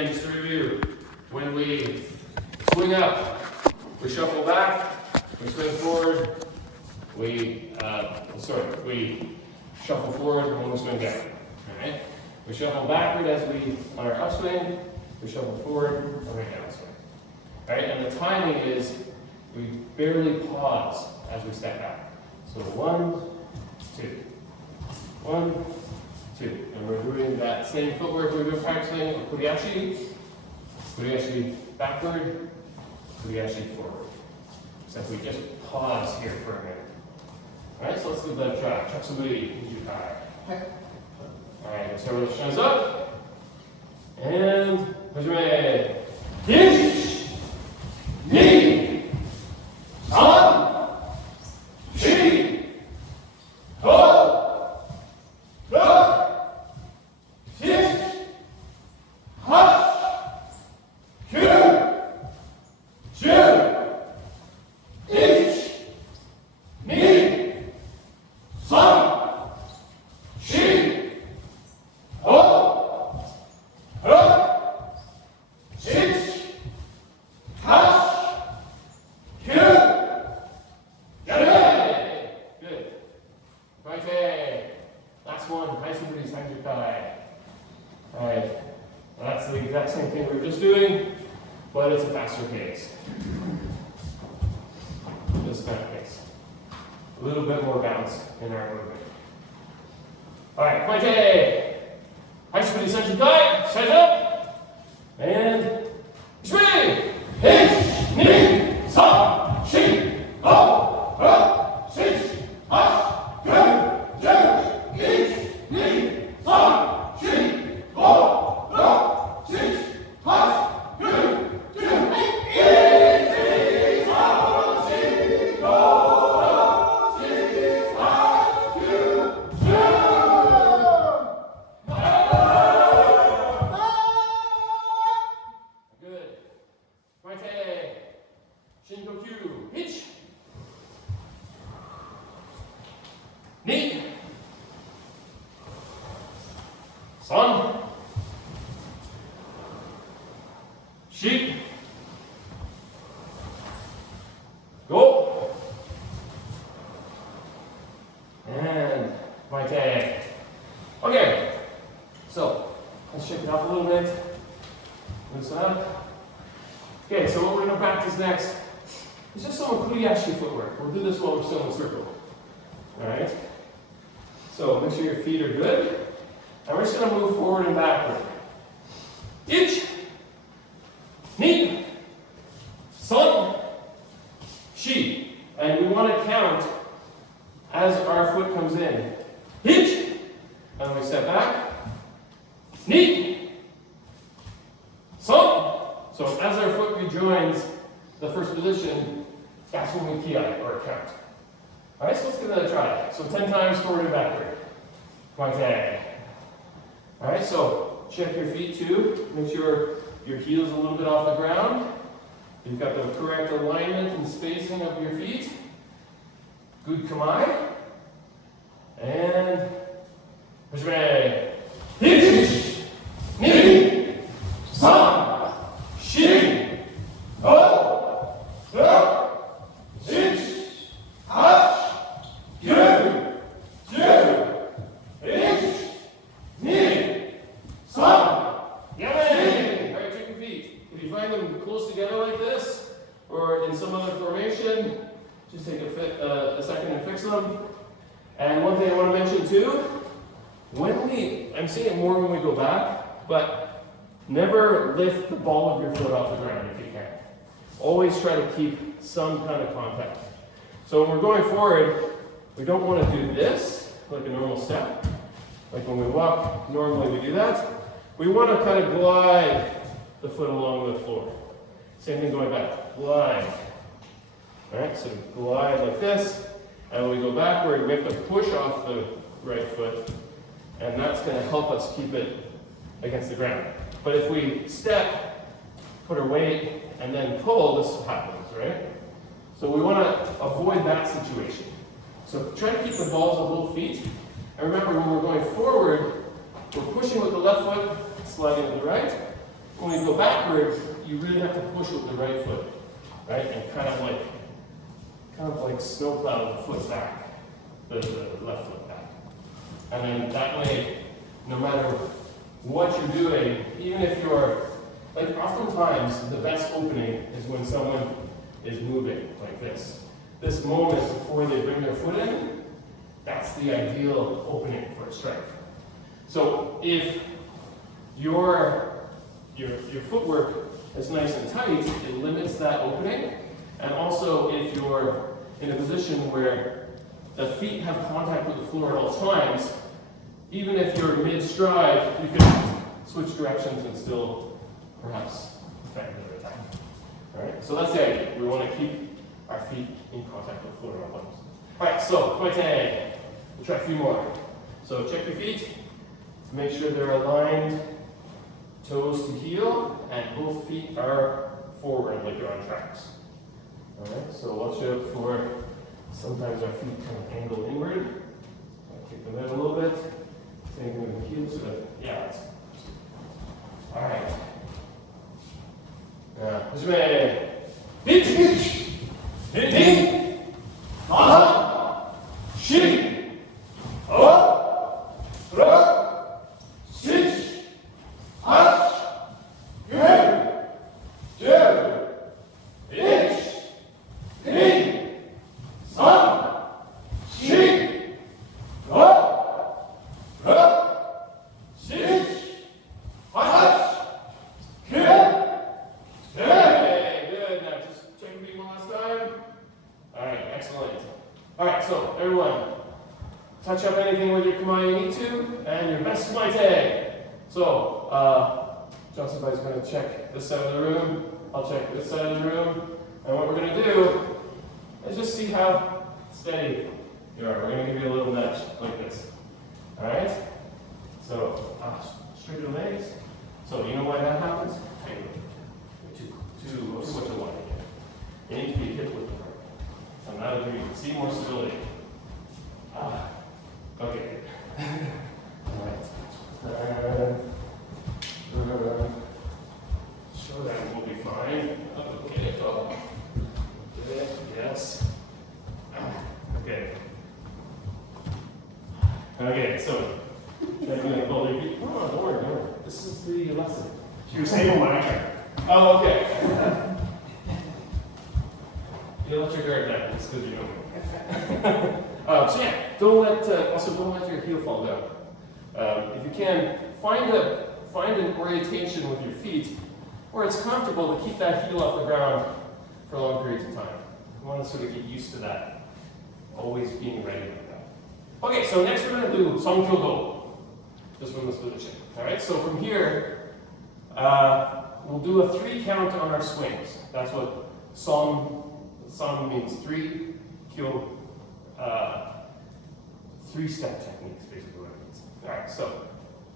again, just to review. When we swing up, we shuffle back, we swing forward, we shuffle forward when we swing down. Alright? We shuffle backward as we, on our upswing, we shuffle forward on our downswing. Alright, and the timing is we barely pause as we step back. So 1, 2. 1, 2. And we're doing that same footwork we were practicing on Kuriashi backward, Kuriashi forward. Except we just pause here for a minute. Alright, so let's give that a try. Chakusuburi, Nijukai. Alright, let's start with the shins up. And hajime. 1, 2, 3, 4, Alright, that's the exact same thing we were just doing, but it's a faster pace. This kind of pace. A little bit more bounce in our movement. Alright, Koite! Haisuburi Sanjukai, set up, and swing! 1, 2, 3, 4, 5, 6, go. And my tag. Okay, so let's shake it up a little bit. Loosen up. Okay, so what we're going to practice next is just some Kuriashi footwork. We'll do this while we're still in a circle. Alright? So make sure your feet are good. And we're just going to move forward and backward. 1, 2, 3, 4. And we want to count as our foot comes in. 1, and we step back. 2, 4. So as our foot rejoins the first position, that's when we kiai, or count. Alright, so let's give that a try. So 10 times forward and backward. Koite. Alright, so check your feet too. Make sure your heel's a little bit off the ground. You've got the correct alignment and spacing of your feet. Good kamae. And hajime. 1, 2, 3, 4, 5, 6, 7, 8. Or in some other formation, just take a second and fix them. And one thing I want to mention too, I'm seeing it more when we go back, but never lift the ball of your foot off the ground if you can. Always try to keep some kind of contact. So when we're going forward, we don't want to do this, like a normal step. Like when we walk, normally we do that. We want to kind of glide the foot along the floor. Same thing going back, glide. Alright, so glide like this, and when we go backward, we have to push off the right foot, and that's going to help us keep it against the ground. But if we step, put our weight, and then pull, this happens, right? So we want to avoid that situation. So try to keep the balls of both feet, and remember when we're going forward, we're pushing with the left foot, sliding to the right. when you go backwards, you really have to push with the right foot, right? And kind of like snowplow the foot back, the left foot back. And then that way, no matter what you're doing, even if you're, like oftentimes the best opening is when someone is moving like this. This moment before they bring their foot in, that's the ideal opening for a strike. So if your footwork is nice and tight, it limits that opening. And also if you're in a position where the feet have contact with the floor at all times, even if you're mid-stride, you can switch directions and still perhaps defend at a time. All right, so that's the idea. We want to keep our feet in contact with the floor at all times. All right, so pointe. We'll try a few more. So check your feet to make sure they're aligned, toes to heel, and both feet are forward like you're on tracks. All right, so watch out for sometimes our feet kind of angle inward. Kick them out a little bit. Same thing with the heels. Yeah. All right. This way. Pitch. Ding. Shin. Up. Six. Hash. Good. Two. Pitch. Ding. Sun. Shin. Up. Six. Hash. Good. Good. Now just check your feet one last time. All right, excellent. All right, so everyone, touch up anything with your kamae you need to, and your best kamae. So, Johnson is going to check this side of the room. I'll check this side of the room. And what we're going to do is just see how steady you are. We're going to give you a little nudge like this. All right? So, straighten the legs. So, you know why that happens? Too much of one. You need to be hip with the heart. And that'll give you see more stability. Okay. All right. Showdown will be fine. Okay. Oh. Good. Yes. Okay. Okay. So, don't worry. This is the lesson. She was stable when I tried. Oh, okay. You let your guard down. It's good you know. So yeah, don't let your heel fall down. If you can, find an orientation with your feet where it's comfortable to keep that heel off the ground for long periods of time. You want to sort of get used to that, always being ready like that. Okay, so next we're going to do Samkyodo, just from this position. All right, so from here, we'll do a 3 count on our swings. That's what Sam means 3, Kyo, 3-step techniques, basically what it means. All right, so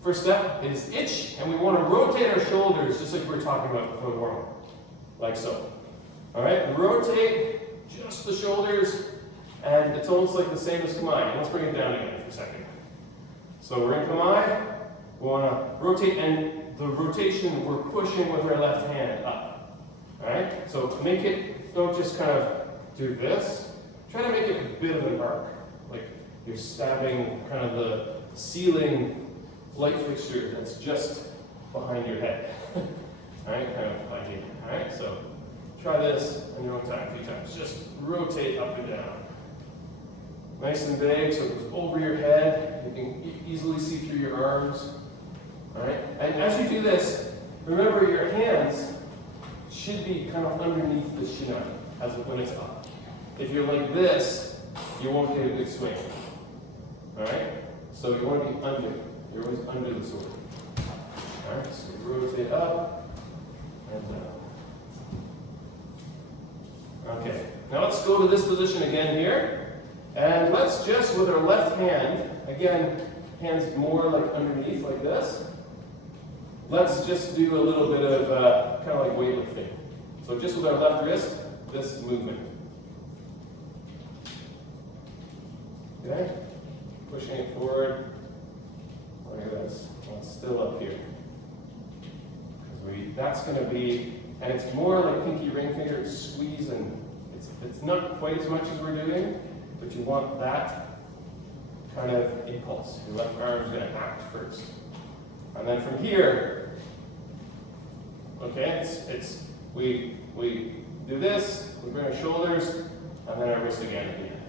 first step is itch, and we want to rotate our shoulders just like we were talking about before the warm-up, like so. All right, rotate just the shoulders, and it's almost like the same as Kamae. Let's bring it down again for a second. So we're in Kamae, we want to rotate, and the rotation we're pushing with our left hand up. All right, so make it, don't just kind of do this. Try to make it a bit of an arc, like you're stabbing kind of the ceiling light fixture that's just behind your head. All right, kind of like here. All right, so try this on your own time a few times. Just rotate up and down. Nice and big, so it goes over your head. You can easily see through your arms. All right, and as you do this, remember your hands should be kind of underneath the shin as when it's up. If you're like this, you won't get a good swing. All right, so you want to be under. You're always under the sword. All right, so rotate up and down. Okay, now let's go to this position again here. And let's just, with our left hand, again, hands more like underneath like this. Let's just do a little bit of kind of like weightlifting. So just with our left wrist, this movement. Okay, pushing it forward. Look at this, it's still up here. Because That's going to be, and it's more like pinky ring finger squeeze, and it's not quite as much as we're doing, but you want that kind of impulse. Your left arm's going to act first. And then from here, okay, we do this, we bring our shoulders, and then our wrist again at the end.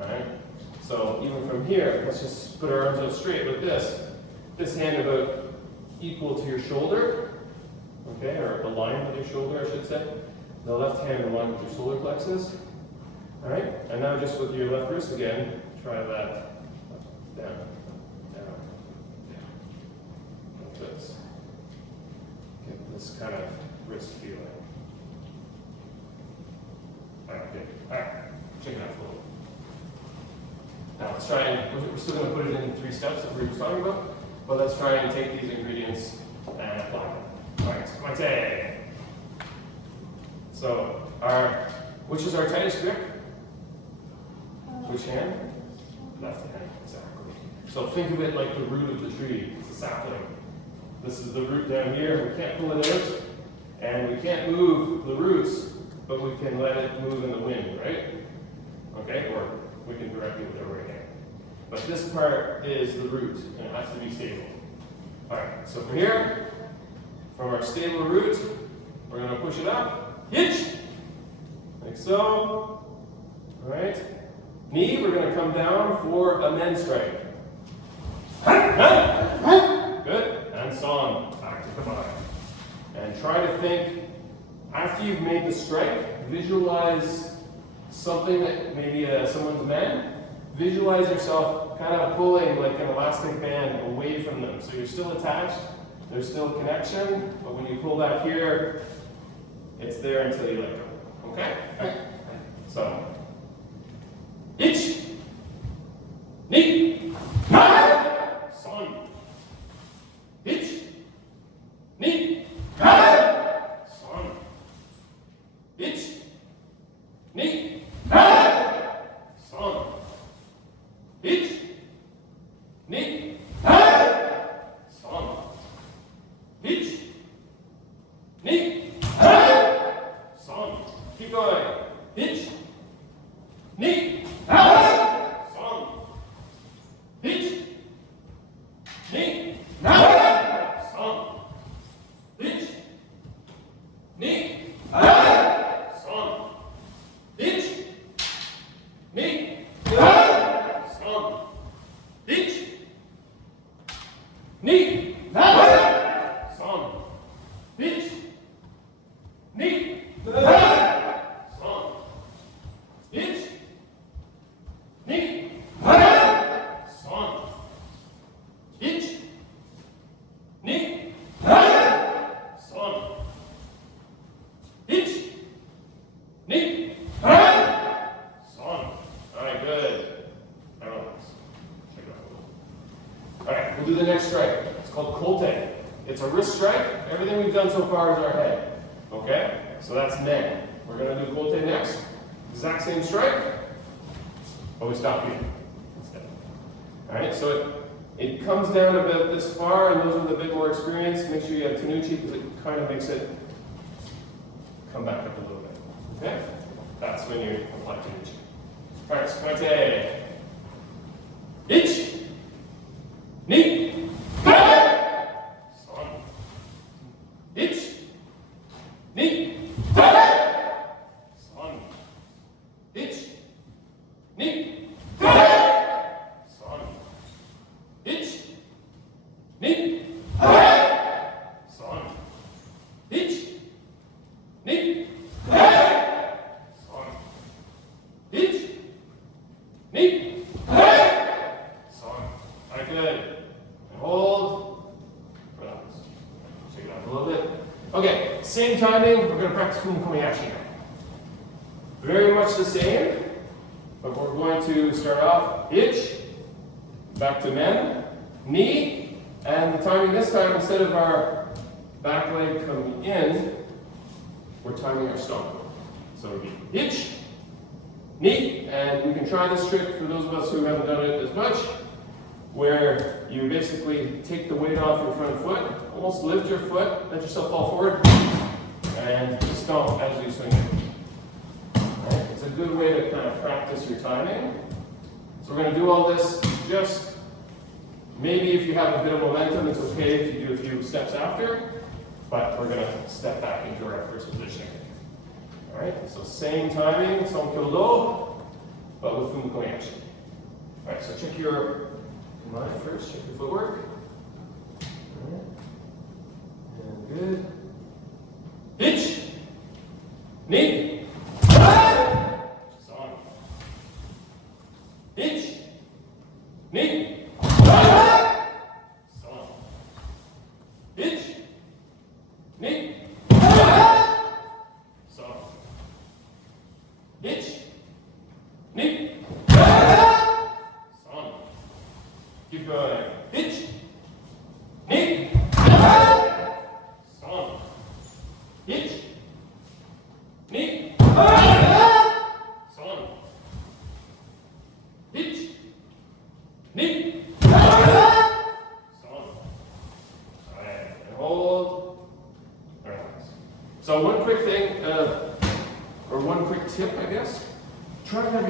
Alright? So even from here, let's just put our arms out straight with this. This hand about equal to your shoulder, okay, or aligned with your shoulder, I should say. The left hand aligned with your solar plexus. Alright? And now just with your left wrist again, try that down, down, down. Like this. Get this kind of wrist feeling. Alright, good. Alright, check it out for a little. Now let's try and, we're still going to put it in 3 steps that we were talking about, but let's try and take these ingredients and apply them. Alright, my tag. So, which is our tightest grip? Which hand? Left hand, exactly. So think of it like the root of the tree. It's a sapling. This is the root down here. We can't pull it out, and we can't move the roots, but we can let it move in the wind, right? Okay, or we can direct it with our right hand. But this part is the root, and it has to be stable. All right, so from here, from our stable root, we're going to push it up, hitch, like so. All right, knee, we're going to come down for a men strike. Good, and song, back to combine. And try to think, after you've made the strike, visualize something that maybe someone's men. Visualize yourself kind of pulling like an elastic band away from them. So you're still attached, there's still connection, but when you pull back here, it's there until you let go. Okay? So, itch, knee, son, itch, knee, son, itch, knee, son, itch, knee, son, itch, knee, son. Keep going. Hitch, knee, son, hitch, knee, son, hitch, knee, son, hitch, knee, son, hitch, knee, son, hitch, knee, son, hitch, knee, son, hitch, knee, son, hitch, knee, son. All right, good. Now relax. Check it out. All right, we'll do the next strike. It's called Kote. It's a wrist strike. Everything we've done so far is our head. Okay? So that's men. We're going to do Kote next. Exact same strike, but we stop here instead. All right, so it comes down about this far, and those with a bit more experience, make sure you have Tanuchi because it kind of makes it come back up a little bit. Okay? That's when you apply Tanuchi. All right, so Kote. Itch, knee, son, itch, knee, son, itch, knee, son, itch, knee, son, itch, knee, son, itch, knee, son. All right, good. And hold. Relax. Check it out a little bit. Okay, same timing. We're going to practice Fumikomyashi now. Very much the same, but we're going to start off itch, back to men, knee, and the timing this time, instead of our back leg coming in, we're timing our stomach. So it'll be itch, knee, and we can try this trick for those of us who haven't done it as much, where you basically take the weight off your front foot, almost lift your foot, let yourself fall forward, and stomp as you swing it. Right? It's a good way to kind of practice your timing. So we're going to do all this just, maybe if you have a bit of momentum, it's okay if you do a few steps after, but we're going to step back into our first position. All right, so same timing, some kyodo, but with fumiko action. All right, so check your command first, check your footwork. All right. And good. Hitch, knee, son. Hitch, knee, son. Hitch, knee, son. Hitch, knee, son. Keep going. Hitch, knee, son. Hitch, knee, son. Hitch, knee, son. Alright, and hold. Alright. So one quick thing, or one quick tip, I guess. Try to have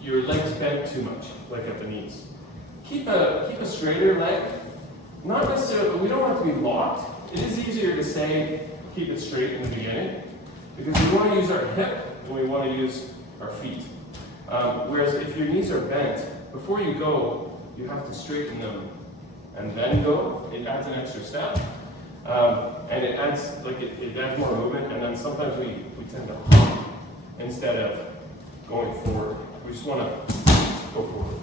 your legs bent too much, like at the knees. Keep a straighter leg. Not necessarily, we don't have to be locked. It is easier to say keep it straight in the beginning because we want to use our hip and we want to use our feet. Whereas if your knees are bent, before you go, you have to straighten them and then go. It adds an extra step. And it adds it adds more movement, and then sometimes we tend to hop instead of going forward. We just want to go forward.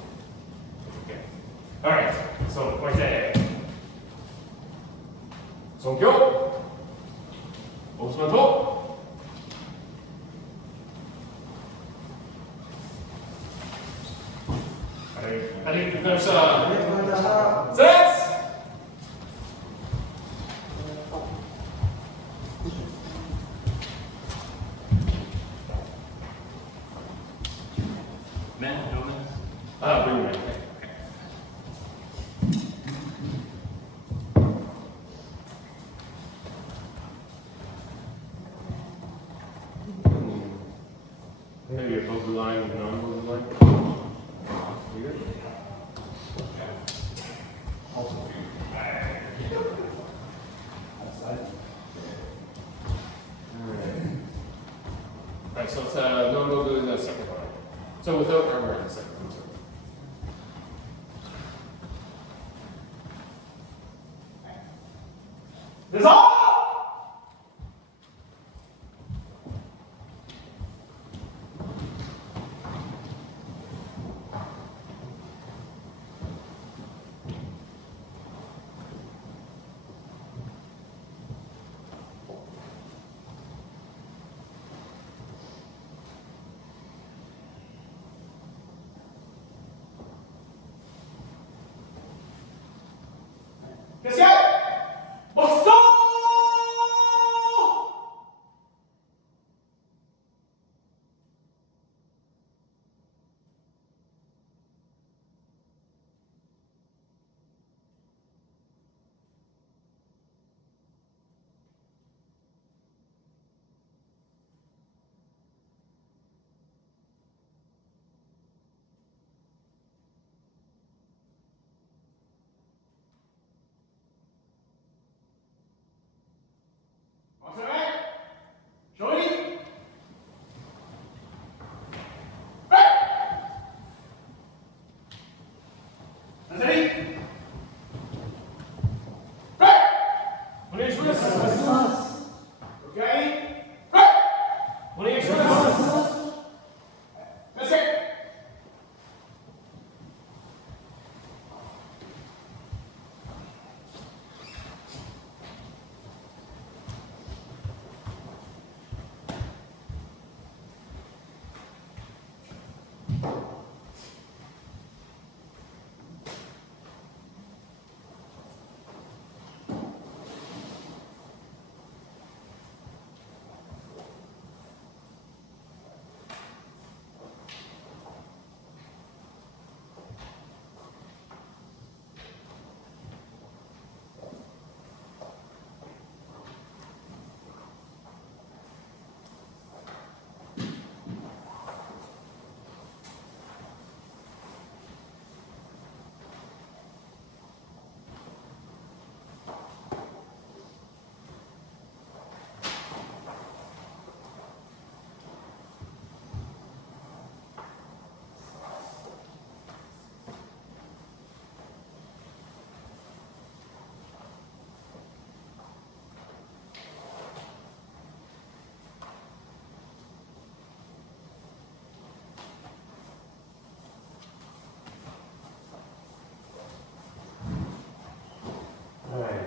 Okay. All right. So like that. Sonkyo. Osmato. Sets. Men, gentlemen. Bring your mic. Maybe a book line and non-book line. You good? Also, Alright, so it's no good in the second line. So without armor in the second one. Dissolve! This guy! Boxo!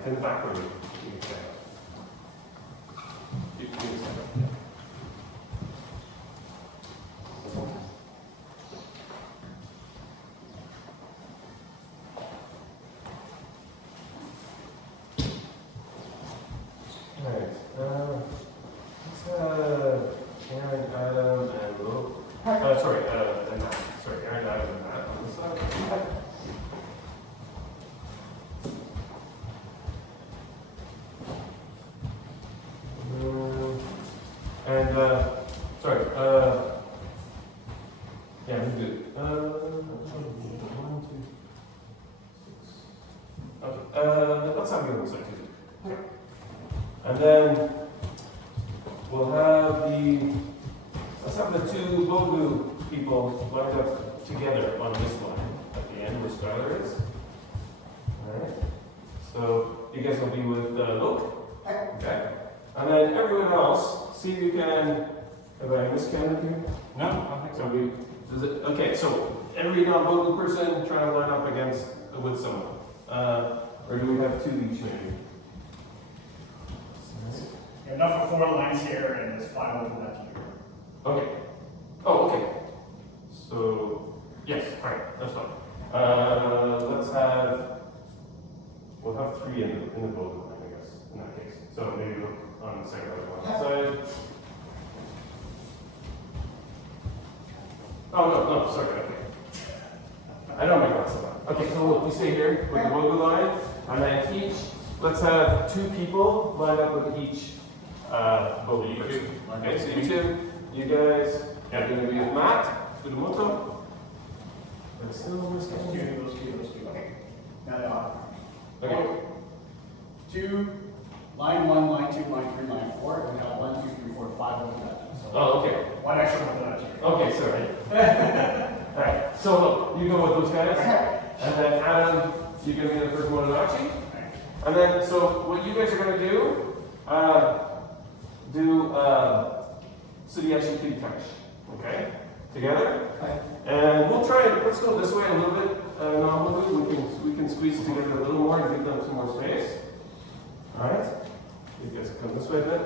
in the back room. You can stand up. You can stand up. Yeah. Alright, Aaron, Adam, and Will. Sorry, and Matt. Sorry, Aaron, Adam, and Matt on this side. Sorry, yeah, we good. 1, 2, 6. Okay, let's have the other side too. Okay. And then we'll have let's have the two Bogu people lined up together on this line at the end where Skylar is. Alright. So you guys will be with Luke. Okay. And then everyone else, see if you can, have I miscounted here? No, I don't think so. Okay, so every non-Bogu person trying to line up with someone. Or do we have two each maybe? Enough for 4 lines here, and there's 5 over that here. Okay. Oh, okay. So, yes, fine, that's fine. We'll have 3 in the Bogu line, I guess, in that case. So maybe look on the second one side. Oh, no, sorry, okay. I don't make glasses on. Okay, so we stay here with the Bogu line, and then let's have 2 people lined up with each Bogu person. Okay, so you two, you guys are going to be with Matt, Fudumoto. But still, Those two. Okay. Now they are. okay. 2, line 1, line 2, line 3, line 4. We have 1, 2, 3, 4, 5 over that. So Oh, okay. 1 extra over that here. Okay, sorry. Alright, so look, you go with those guys, and then Adam, you're going to be the first one in Achi. And then, so what you guys are going to do Sudiashi Kitash, okay? Together? And we'll try it, let's go this way a little bit, normally, we can squeeze together a little more and give them some more space. Alright? You guys come this way a bit.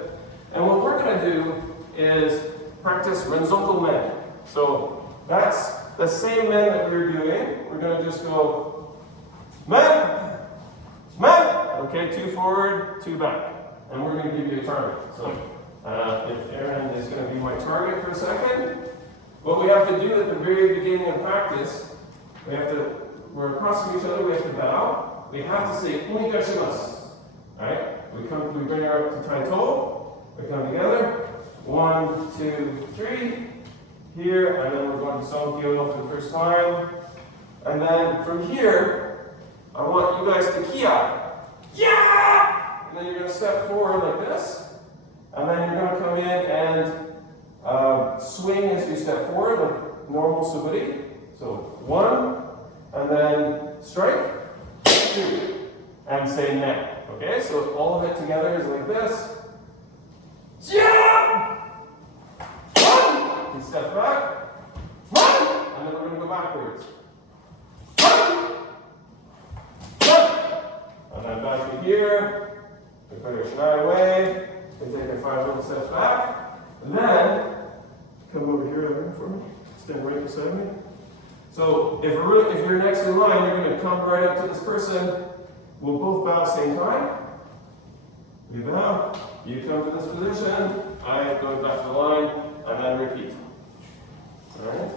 And what we're going to do is practice Renzoku men. So that's the same men that we were doing. We're going to just go men, men. Okay, 2 forward, 2 back. And we're going to give you a target. So if Aaron is going to be my target for a second, what we have to do at the very beginning of practice, we're across from each other, we have to bow. We have to say, Unigashimasu. Alright? We bring her up to tie toe. We come together. 1, 2, 3. Here, and then we're going to Sonkyo for the first time. And then from here, I want you guys to kia. Yeah! And then you're going to step forward like this. And then you're going to come in and swing as you step forward, like normal suburi. So 1, and then strike, 2, and say net. Okay, so all of it together is like this. Yeah! 1, you step back. 1, and then we're going to go backwards. 1, and then back to here. We put our shy away. We take our 5 little steps back. And then come over here for me. Stand right beside me. So if you're next in line, you're going to come right up to this person. We'll both bow at the same time. You bow. You come to this position. I go back to the line, and then repeat. All right.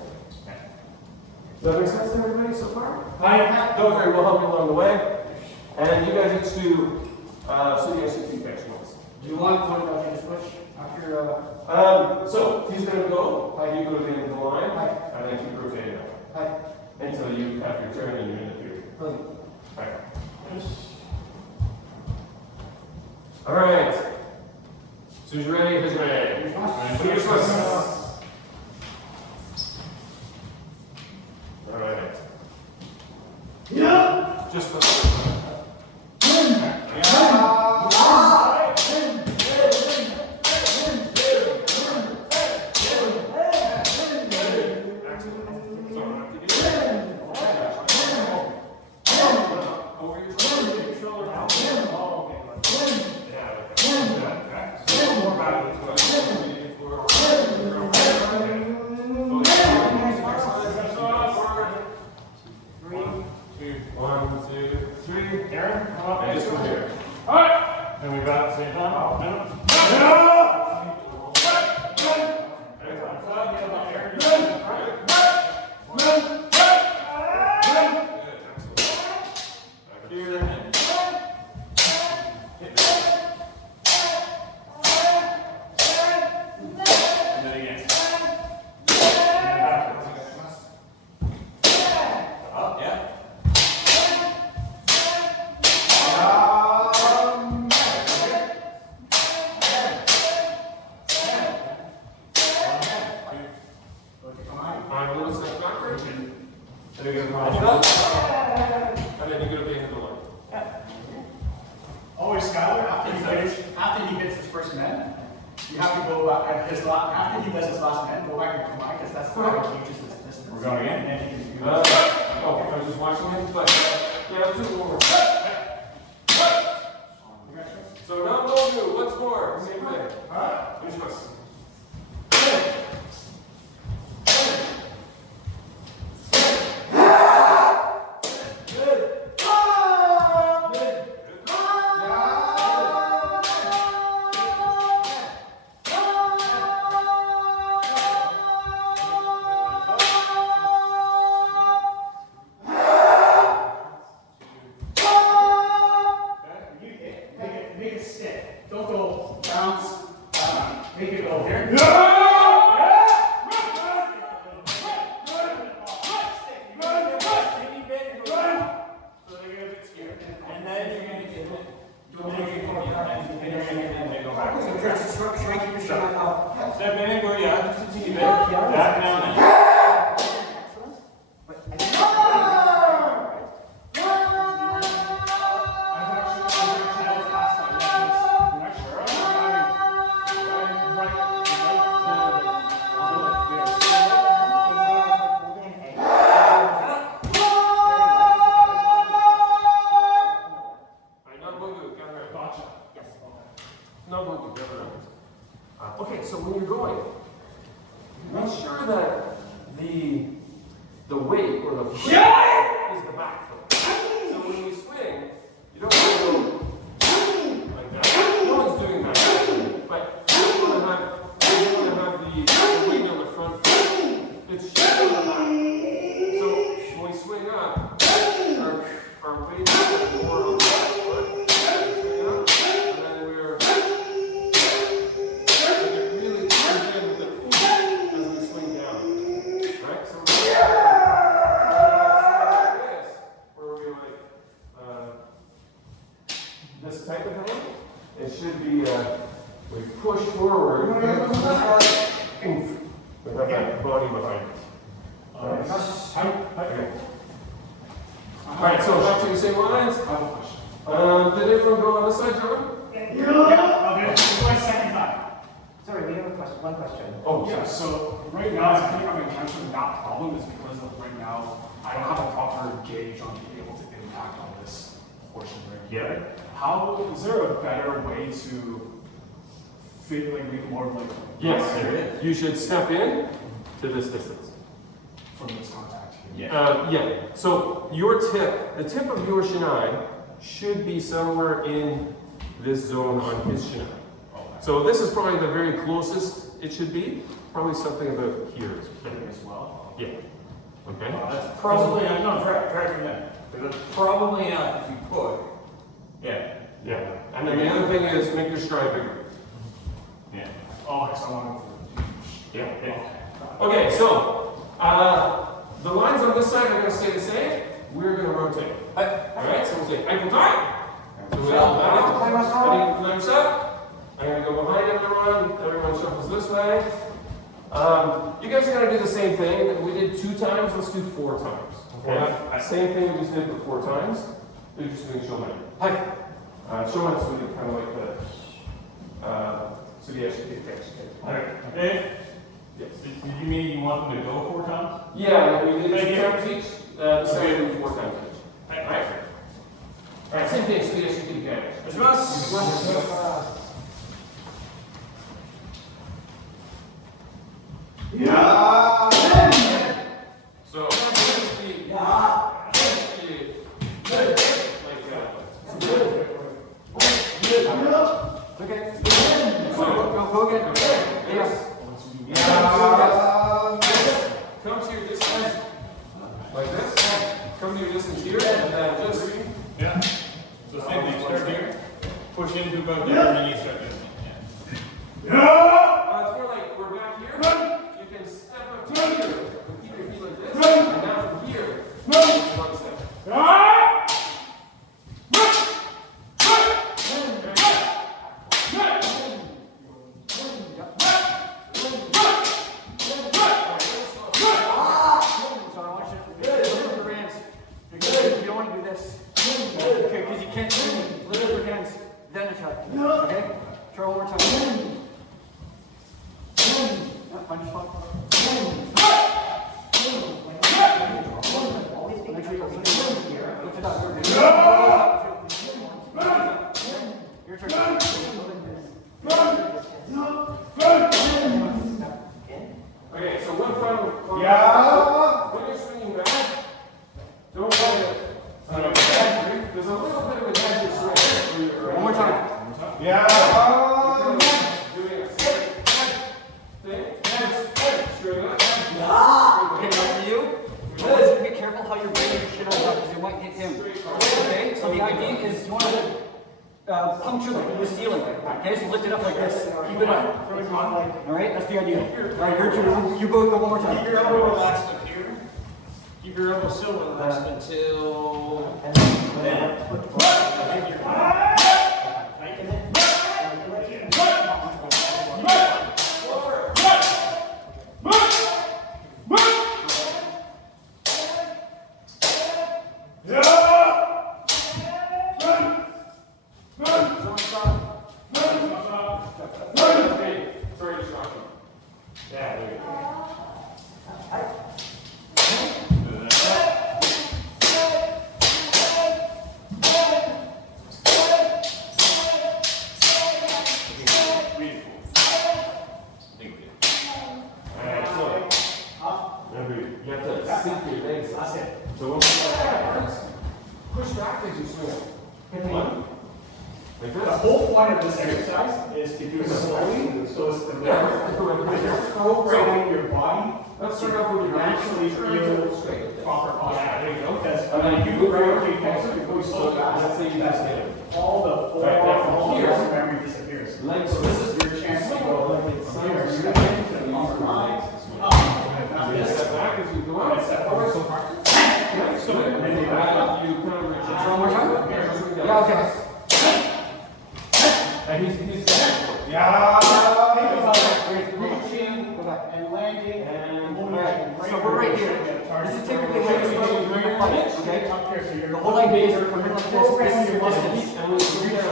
Does that make sense to everybody so far? Hi. Don't worry, we'll help you along the way. And you guys each do Sudiashi feedback once. Do you want to switch after? So he's going to go. You go to the end of the line, and then keep rotating up until you have your turn and you're in the period. Right. All right. Sujire, Hajime. All right. Yeah. Just for the over your shoulder, One, two, three. Aaron, come up. And just from here. Alright. And we got at the same time. And then again. Up, yeah. Fine, a little step backward. And then you're gonna and then you're gonna be in the line. Always Skylar, after he gets his first men, you have to go back, after he does his last men, go back and combine, because that's the way he teaches his distance. We're going again? And then he can do Oh, I was just watching him, but yeah, let's do it one more. So now we'll do once more, same thing. Finish us. Make it stick. Don't go bounce, make it go here. And then you're going to step in, go, yeah, just a teeny bit. Back down there. No, no, okay, so when you're going, make sure that the weight or the push is the back foot. So when you swing, you don't want to go like that. No one's doing that, but you want to have the weight on the front foot. It's shifting the back. So when we swing up, our weight is more on the back foot. Swing up, and then we're really push in with the feet as we swing down. Right? So we're like this, where we like this type of thing. It should be we push forward. We have that body behind us. Okay. Alright, so back to the same lines. Did everyone go on this side, John? Okay, one second time. Sorry, we have a question, one question. Oh, Yeah, so right now, I think I'm encountering that problem is because of right now, I don't have a proper gauge on being able to impact on this portion right here. How, is there a better way to fit, like, make more like Yes, there is. You should step in to this distance. from this contact? Yeah. So your tip, the tip of your shinai should be somewhere in this zone on his shinai. So this is probably the very closest it should be. Probably something about here. As well? Yeah. Okay. That's probably, no, try from there. Because it's probably enough if you push. Yeah. Yeah. And then the other thing is make your stride bigger. Yeah. Oh, okay, so I want to go for Yeah. Okay, so the lines on this side are going to stay the same. We're going to rotate. All right, so we'll say ankle tight. So we all bow. Flames up. I'm going to go behind everyone. Everyone shuffles this way. You guys are going to do the same thing. We did 2 times. Let's do 4 times. Okay. Same thing we just did but 4 times. We're just doing showman. Hi. Showman is really kind of like the Suggestion. Alright. Okay. Yes. Did you mean you want them to go 4 times? Yeah, we did 2 times each. So we do 4 times each. Alright. Alright, same thing, Suggestion. So, speed. Speed. Like that. Okay. So, Go again. yes. Come to your distance. Like this. Come to your distance here, and then just. Yeah. So same thing, start here, push into about there, and then you start doing it. It's more like we're back here. You can step up to here and keep your feet like this. And now from here, one step. So I want you to lift up your hands. Because you don't want to do this. Okay, because you can't swing. Lift up your hands, then attack. Okay? Try one more time. Find your spot. Make sure you lift it up. Your turn. Okay, so one final. When you're swinging back, don't let it. There's a little bit of a danger swing. One more time. Doing a straight thing. Straight up. Okay, now for you, you always be careful how you're bringing your shit up because you might hit him. Okay, so the idea is you want to puncture the ceiling. Okay, so lift it up like this. Keep it up. Alright, that's the idea. Alright, your turn. You go one more time. Keep your elbow relaxed up here. Keep your elbow still relaxed until then. Sorry to shock you. Yeah, there you go. Alright, so remember, you have to sink your legs. That's it. So when you push back as you swing. One. Like The this. whole point of this exercise is to do it slowly, so it's to incorporating your body Let's start off with your naturally feel straight. proper posture. Yeah, there you go. Because And then when you you go go forward, right you pass it before you slow down. Let's say you just hit it. all the Right, now from all here, the memory disappears. Legs. So this is your chance to go Like it's from here, straight. you're going to the proper line. Now You this. step back as you go out. Step forward so far. Next to it. And then you back up, you kind of reach out. One more time? Yeah, okay. And he's dead. Reaching Go back. and landing And Alright, so we're right here. This is typically how you start when you're fighting, okay? up here, so you're The whole idea is to come in like this. This is your distance. and we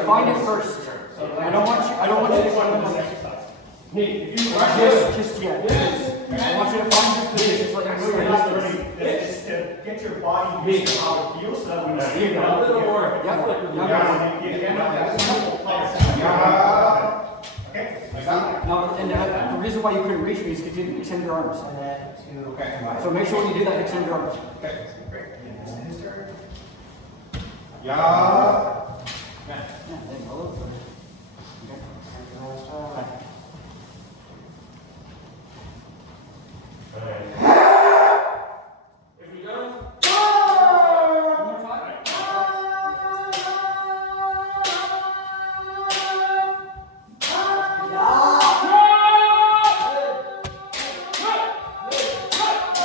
Find it first. I don't want you to find it like Neat. just yet. I want you to find your position so you move your distance. It's to get your body used to how it feels, so that when you see it A out little here, more. Yeah. you end up that simple place. Okay. Now, and the reason why you couldn't reach me is because you didn't extend your arms. So make sure when you do that, extend your arms. Yeah, there you go. Okay. If you go, One more time.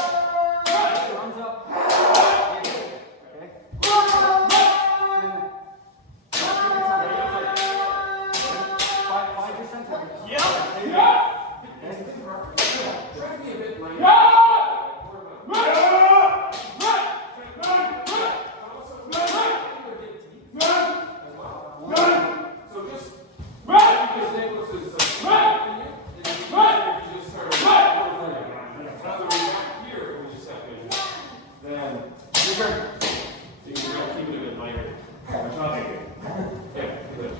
Arms up. Okay. Find your center. try to be a bit light. So just because Nicholas is stopping you, if you just start here when you step in, then your turn. So you're gonna keep it a bit lighter. Yeah, good.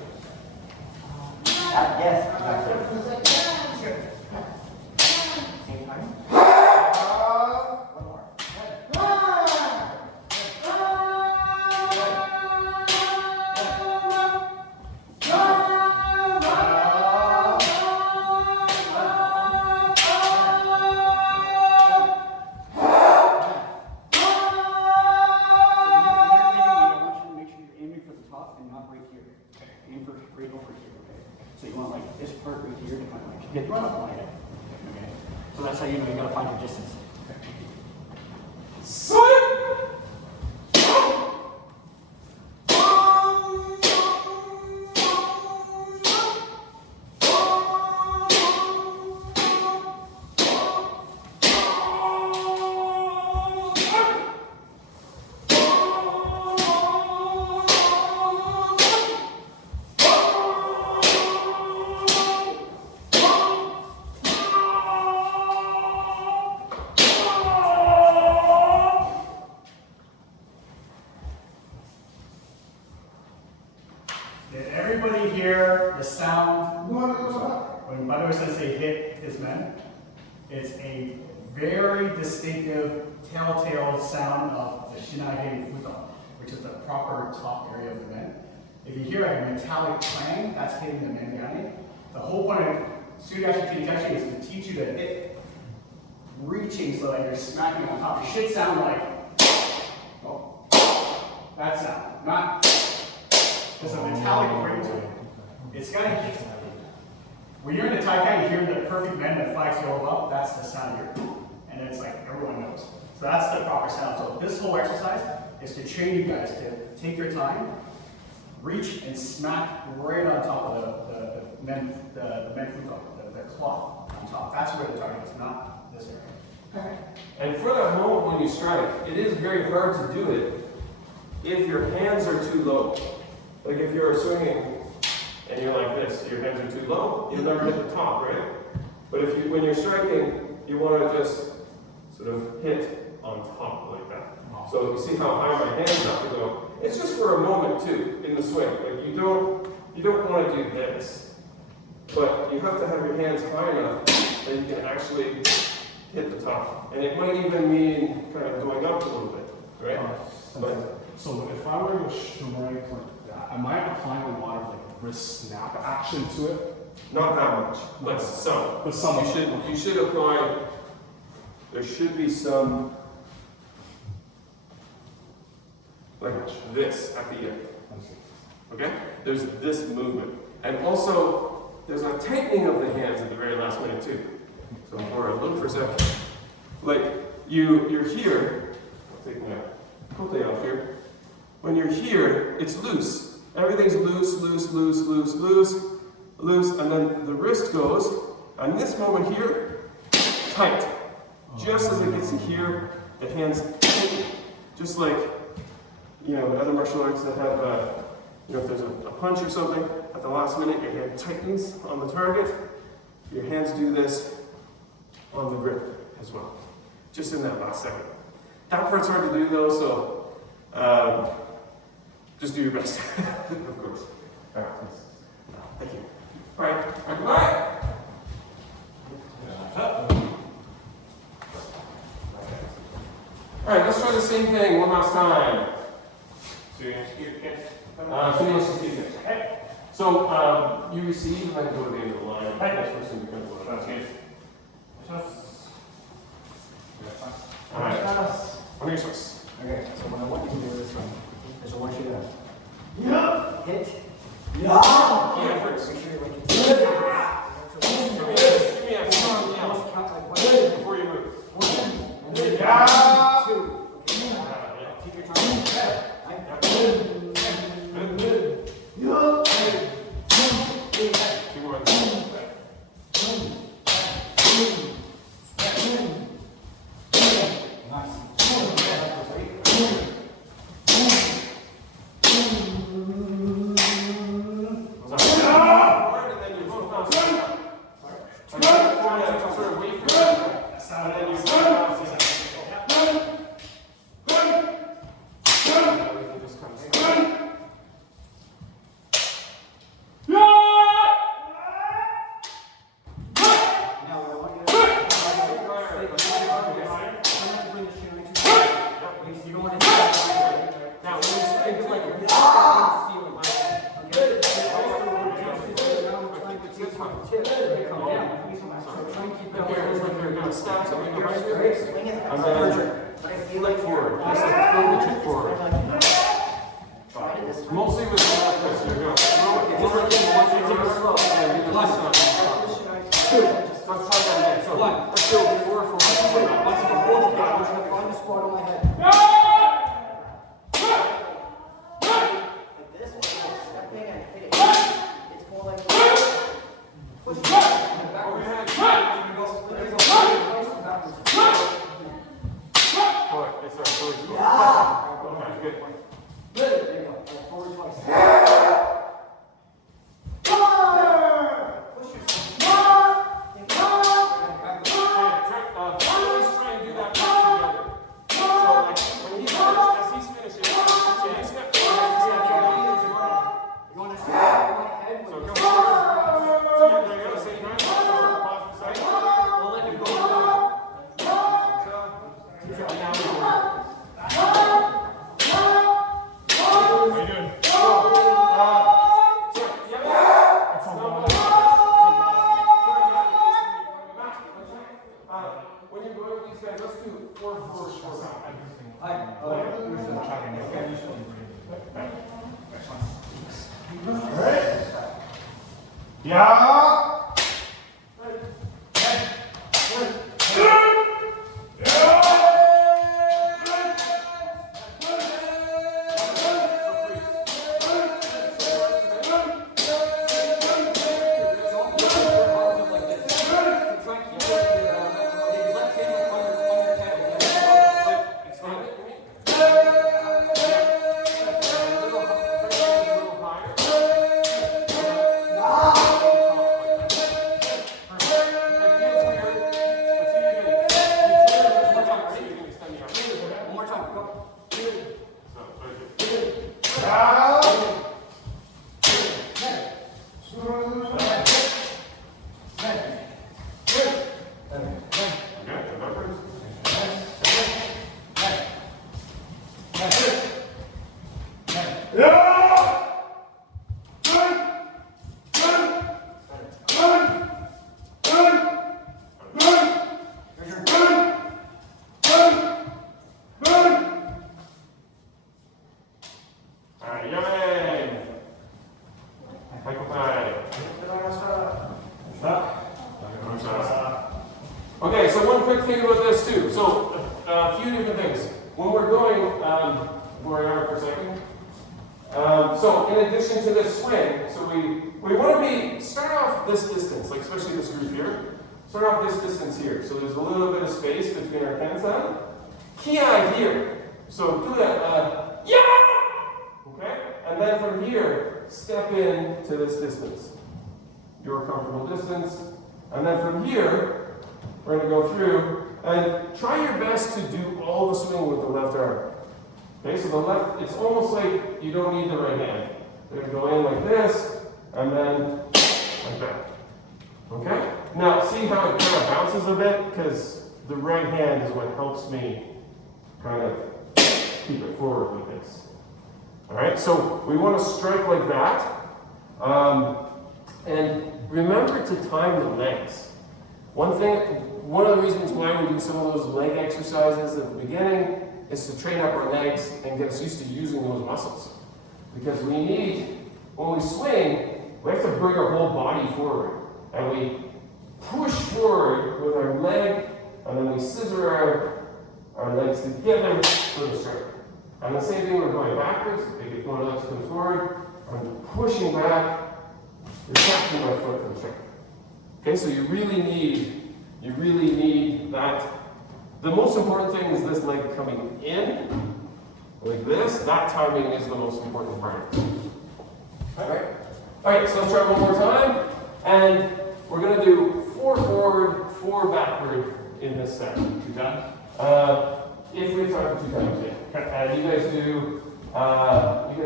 Yes. Same time? So you want like this part right here to kind of like get the top line. Okay. So that's how you know you gotta find your distance. Did everybody hear the sound? When Bado Sensei hit his men, it's a very distinctive telltale sound of the Shinai Futo, which is the proper top area of the men. If you hear a metallic clang, that's hitting the men behind. The whole point of Tsudashi Kinikashi is to teach you to hit reaching so that you're smacking on top. It should sound like that sound, not there's a metallic ring to it. It's gonna hit. When you're in the Taikai, you hear the perfect men that flags go up, that's the sound you hear. And it's like everyone knows. So that's the proper sound. So this whole exercise is to train you guys to take your time, reach and smack right on top of the men futon, the cloth on top. That's where the target is, not this area. And for that moment when you strike, it is very hard to do it if your hands are too low. Like if you're swinging and you're like this, your hands are too low, you'll never hit the top, right? But if you, when you're striking, you want to just sort of hit on top like that. So you see how high my hands have to go. It's just for a moment too in the swing. Like you don't want to do this, but you have to have your hands high enough that you can actually hit the top. And it might even mean kind of going up a little bit, right? But So if I were to strike like that, am I applying a lot of like wrist snap action to it? not that much, but some. But some. You should apply. There should be some like this at the end. Okay? There's this movement. And also, there's a tightening of the hands at the very last minute too. So look for a second. Like, you're here. I'll take my coat off here. When you're here, it's loose. Everything's loose, loose, loose, loose, loose, loose, and then the wrist goes, and this moment here, tight. Just as it gets to here, the hands tighten. Just like, other martial arts that have, if there's a punch or something, at the last minute, your hand tightens on the target. Your hands do this on the grip as well. Just in that last second. That part's hard to do though, so just do your best, of course. All right, please. Thank you. All right, goodbye. All right, let's try the same thing one last time. So you're going to keep your kids? So you receive and then go to the end of the line. Next person becomes one. That's good. All right. On your choice. Okay, so what I want you to do is I want you to hit. Yeah, first. Make sure you're like Give me a strong yell before you move. Two. Take your time. Two more. Mostly with the you're going. Okay, so one quick thing about this too. So a few different things. When we're going, where we are for a second. So in addition to this swing, so we want to start off this distance, like especially this group here. Start off this distance here. So there's a little bit of space between our kensai. Ki here. So do that, yeah! Okay? And then from here, step in to this distance. Your comfortable distance. And then from here, we're going to go through and try your best to do all the swing with the left arm. Okay, so the left, it's almost like you don't need the right hand. You're going to go in like this, and then like that. Okay? Now, see how it kind of bounces a bit? Because the right hand is what helps me kind of keep it forward like this. Alright, so we want to strike like that. And remember to time the legs. One of the reasons why we do some of those leg exercises at the beginning is to train up our legs and get us used to using those muscles. Because we need, when we swing, we have to bring our whole body forward. And we push forward with our leg, and then we scissor our legs together for the strike. And the same thing, we're going backwards. If one of us comes forward, I'm pushing back, you're tapping my foot for the strike. Okay, so you really need that. The most important thing is this leg coming in, like this. That timing is the most important part. Alright, so let's try one more time. And we're going to do 4 forward, 4 backward in this set. 2 times? If we have time for 2 times, yeah. And you guys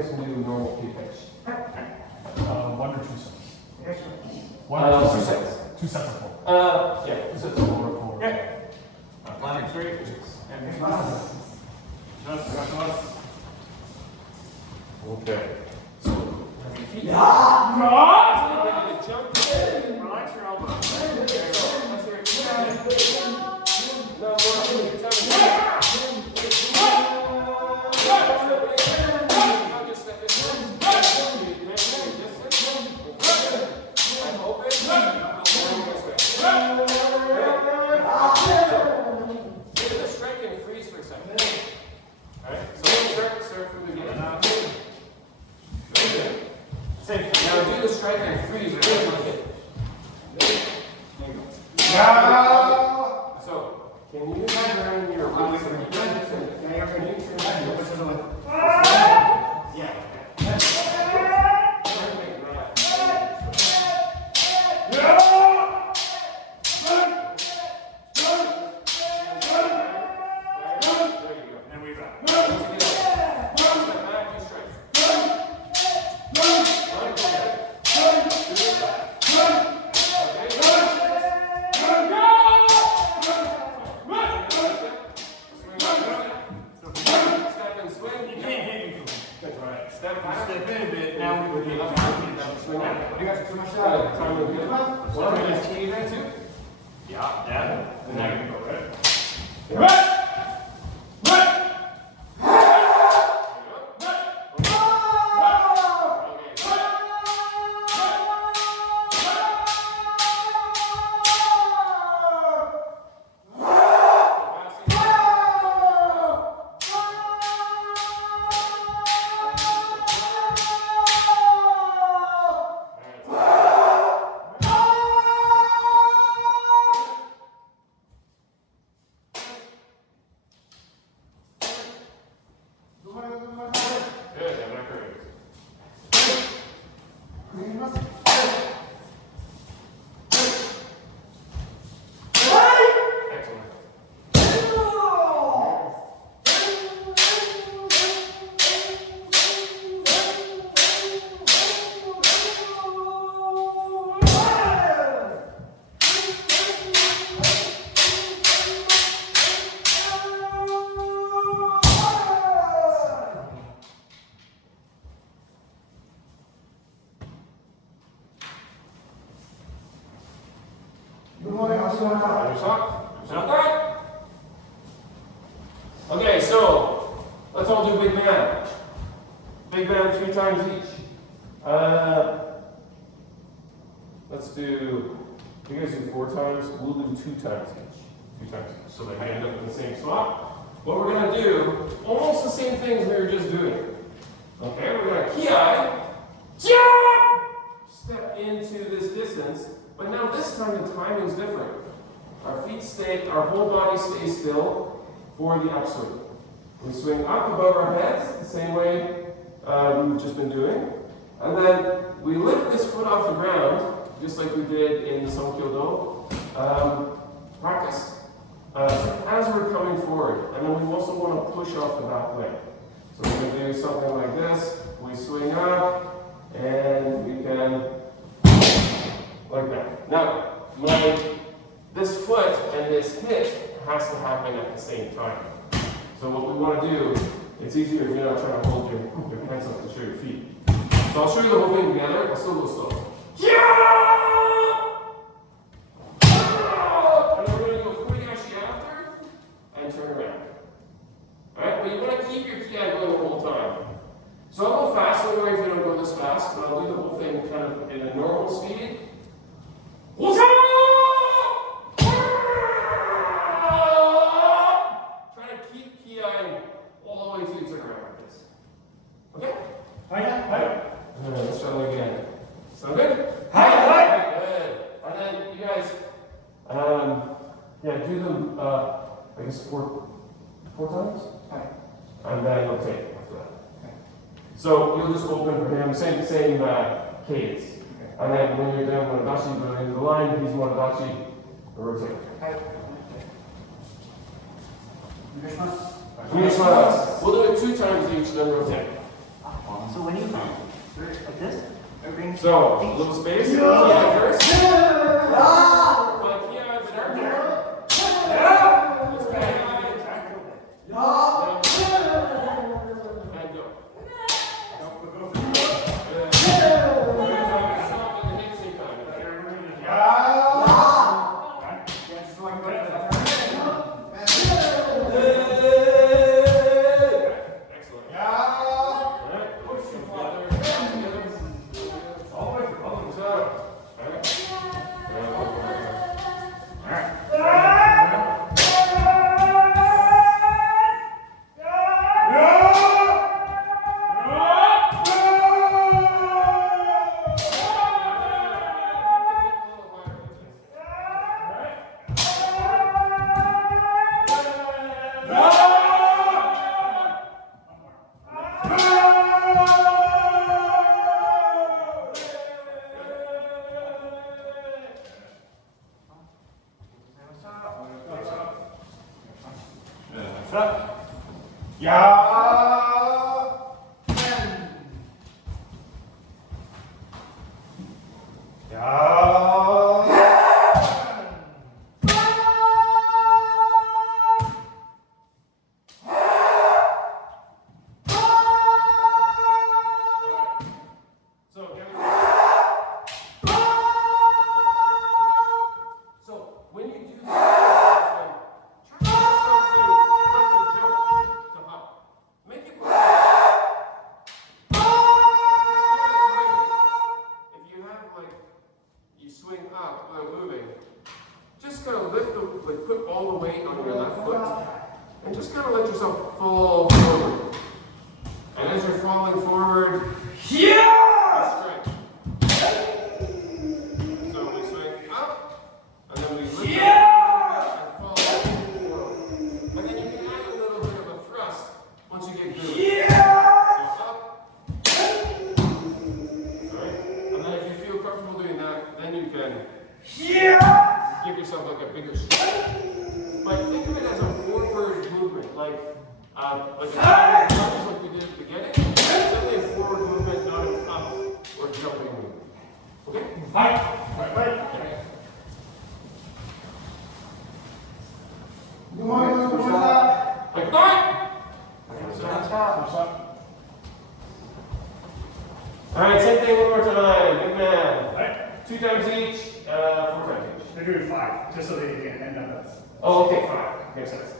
can do normal kick pitch. 1 or 2 sets? 1 Uh, or 2 2 sets? sets. 2 sets of 4. Yeah, 2 sets of 4. Yeah. Landing straight. Okay. Jump. Relax your elbow. Now do the strike and freeze right like it. So, can you turn your wrist and Sound good? Okay, so let's all do big man. Big man 3 times each. Let's do, you guys do 4 times, we'll do 2 times each. 2 times each, so that we end up in the same spot. What we're gonna do, almost the same things we were just doing. Okay, we're gonna ki, jump, step into this distance, but now this time the timing is different. Our feet stay, our whole body stays still for the upswing. We swing up above our heads, the same way we've just been doing. And then we lift this foot off the ground, just like we did in the Songkyo Do. Practice. As we're coming forward. And then we also want to push off the back leg. So we're going to do something like this. We swing up, and we can, like that. Now, this foot and this hip has to happen at the same time. So what we want to do, it's easier if you're not trying to hold your hands up to show your feet. So I'll show you the whole thing together. I'll still go slow. And then we're going to go quick actually after and turn around. Alright, but you want to keep your ki going the whole time. So I'll go fast, don't worry if you don't go this fast, but I'll do the whole thing kind of in a normal speed. Try to keep ki all the way till you turn around like this. Okay? Let's try that again. Sound good? Good. And then you guys, do them, I guess 4 times? And then rotate after that. So you'll just open for him, same cadence. And then when you're done with Adachi, go into the line, he's one Adachi, rotate. We'll do it 2 times each, then rotate. So when you like this? So, a little space. Ki first. Ki a bit harder. Let's go. And go. Stop and hit same time. Excellent. Alright, push together. Put all the weight on your left foot and just kind of let yourself fall forward. And as you're falling forward, strike. So we swing up, and then we lift up and fall forward. And then you can add a little bit of a thrust once you get good. So up. Alright? And then if you feel comfortable doing that, then you can give yourself like a bigger strike. But think of it as a forward movement, like a like we did at the beginning. It's only a forward movement, not an up or jumping movement. Okay? Right. Like that. Alright, same thing one more time. Good man. 2 times each. each, 4 times each. They're doing 5, just so they can end up as. Oh, okay, 5. Makes sense.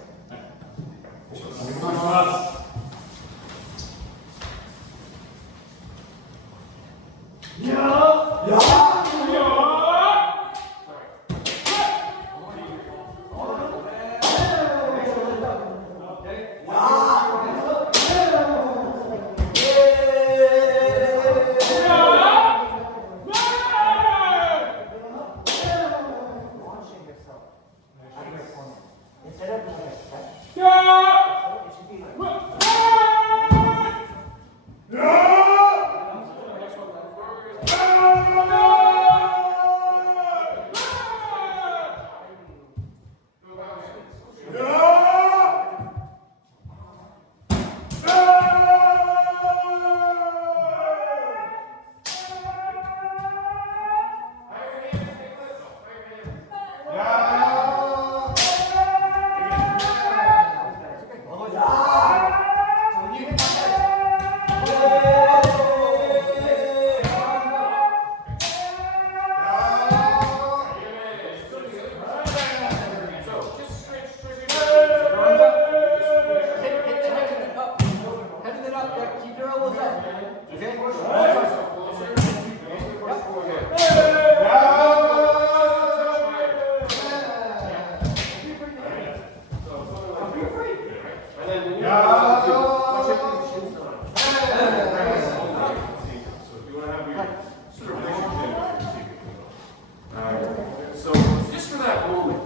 So just for that moment.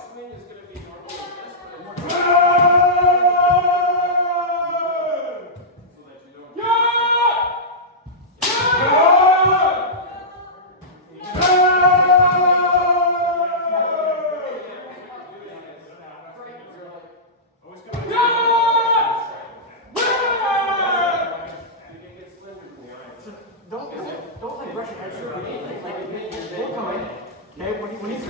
Swing is going to be more like this, but so that you don't. Don't like rush ahead. Don't come in. Okay, when you commit,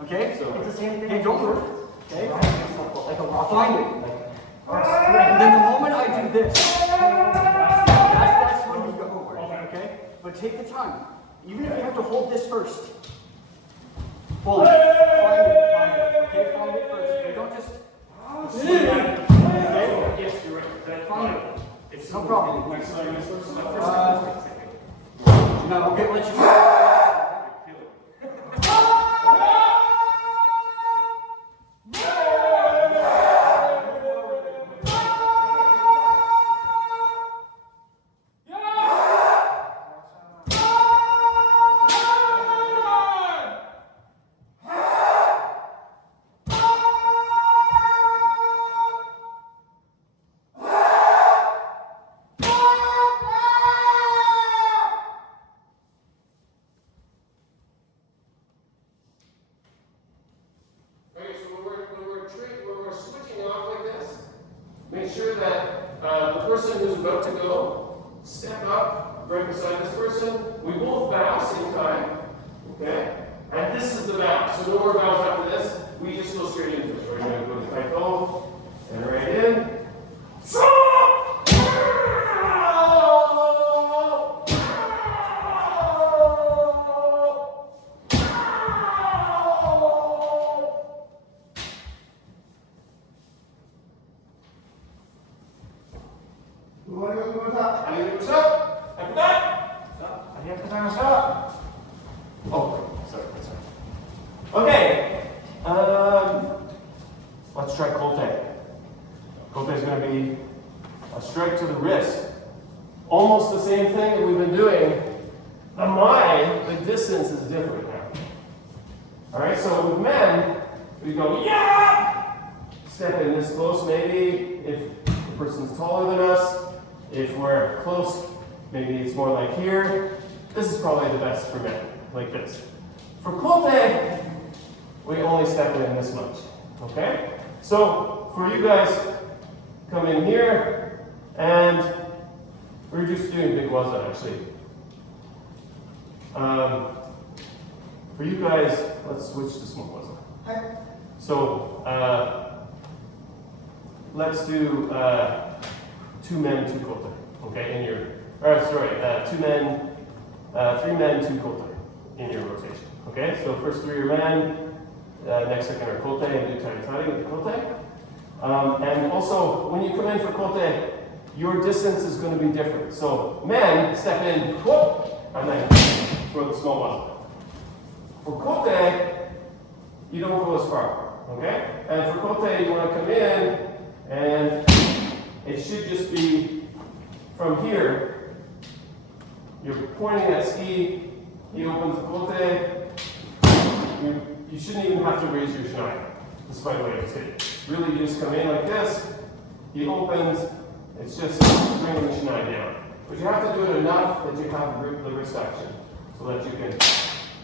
okay, it's the same thing. Hey, don't move. Okay, find it. And then the moment I do this, that's when you go. Okay, but take the time. Even if you have to hold this first. Hold it. Find it. Okay, find it first. Okay, don't just. Okay. Yes, you're right. Find it. It's no problem. No, okay, let you. Make sure that the person who's about to go, step up right beside this person. We both bow same time. Okay? And this is the bow. So no more bows after this. We just go straight into it. We're going to go to tight bow and right in. Okay, let's try Kote. Kote is going to be a strike to the wrist. Almost the same thing that we've been doing. The distance is different now. All right, so with men, we go, yeah! Step in this close, maybe if the person's taller than us. If we're close, maybe it's more like here. This is probably the best for men, like this. For Kote, we only step in this much, okay? So, for you guys, come in here, and we're just doing big waza, actually. For you guys, let's switch to small waza. So, let's do 2 men, 2 Kote, okay, in your or sorry, 3 men, 2 kote in your rotation. Okay, so first 3 are men, next second are kote, and do tari-tari with the kote. And also, when you come in for kote, your distance is going to be different. So men step in, whoop, and then throw the small one. For kote, you don't go as far. Okay? And for kote, you want to come in, and it should just be from here. You're pointing at ski, he opens the kote. You shouldn't even have to raise your shinai, despite what I just did. Really, you just come in like this, he opens, it's just bringing the shinai down. But you have to do it enough that you have the wrist action, so that you can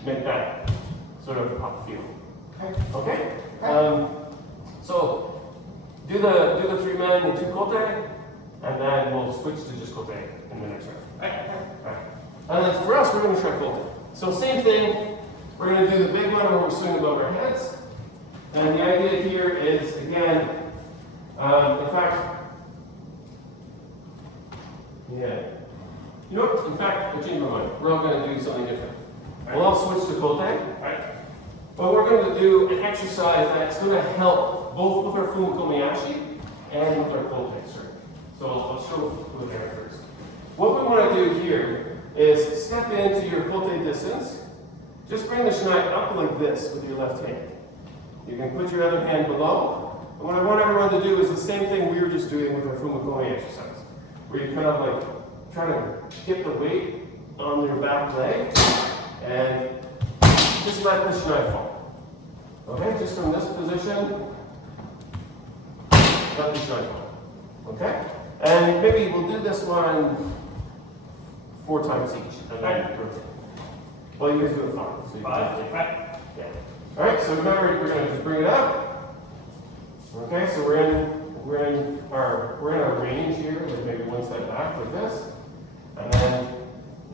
make that sort of up feel. Okay? So do the 3 men and 2 kote, and then we'll switch to just kote in the next round. Right. And then for us, we're going to try kote. So same thing, we're going to do the big one where we're swinging above our heads. And the idea here is, again, in fact, yeah. You know what? In fact, I changed my mind. We're all going to do something different. We'll all switch to kote. Right? But we're going to do an exercise that's going to help both with our fumakomiyashi and with our kote. So I'll show you there first. What we want to do here is step into your kote distance. Just bring the shinai up like this with your left hand. You can put your other hand below. And what I want everyone to do is the same thing we were just doing with our fumakomi exercise, where you kind of like try to get the weight on your back leg and just let the shinai fall. Okay, just from this position, let the shinai fall. Okay? And maybe we'll do this one 4 times each, and then rotate. Well, you guys do it 5. So you 5, yeah. All right. So remember, we're going to just bring it up. Okay. So we're in our range here, like maybe 1 step back like this, and then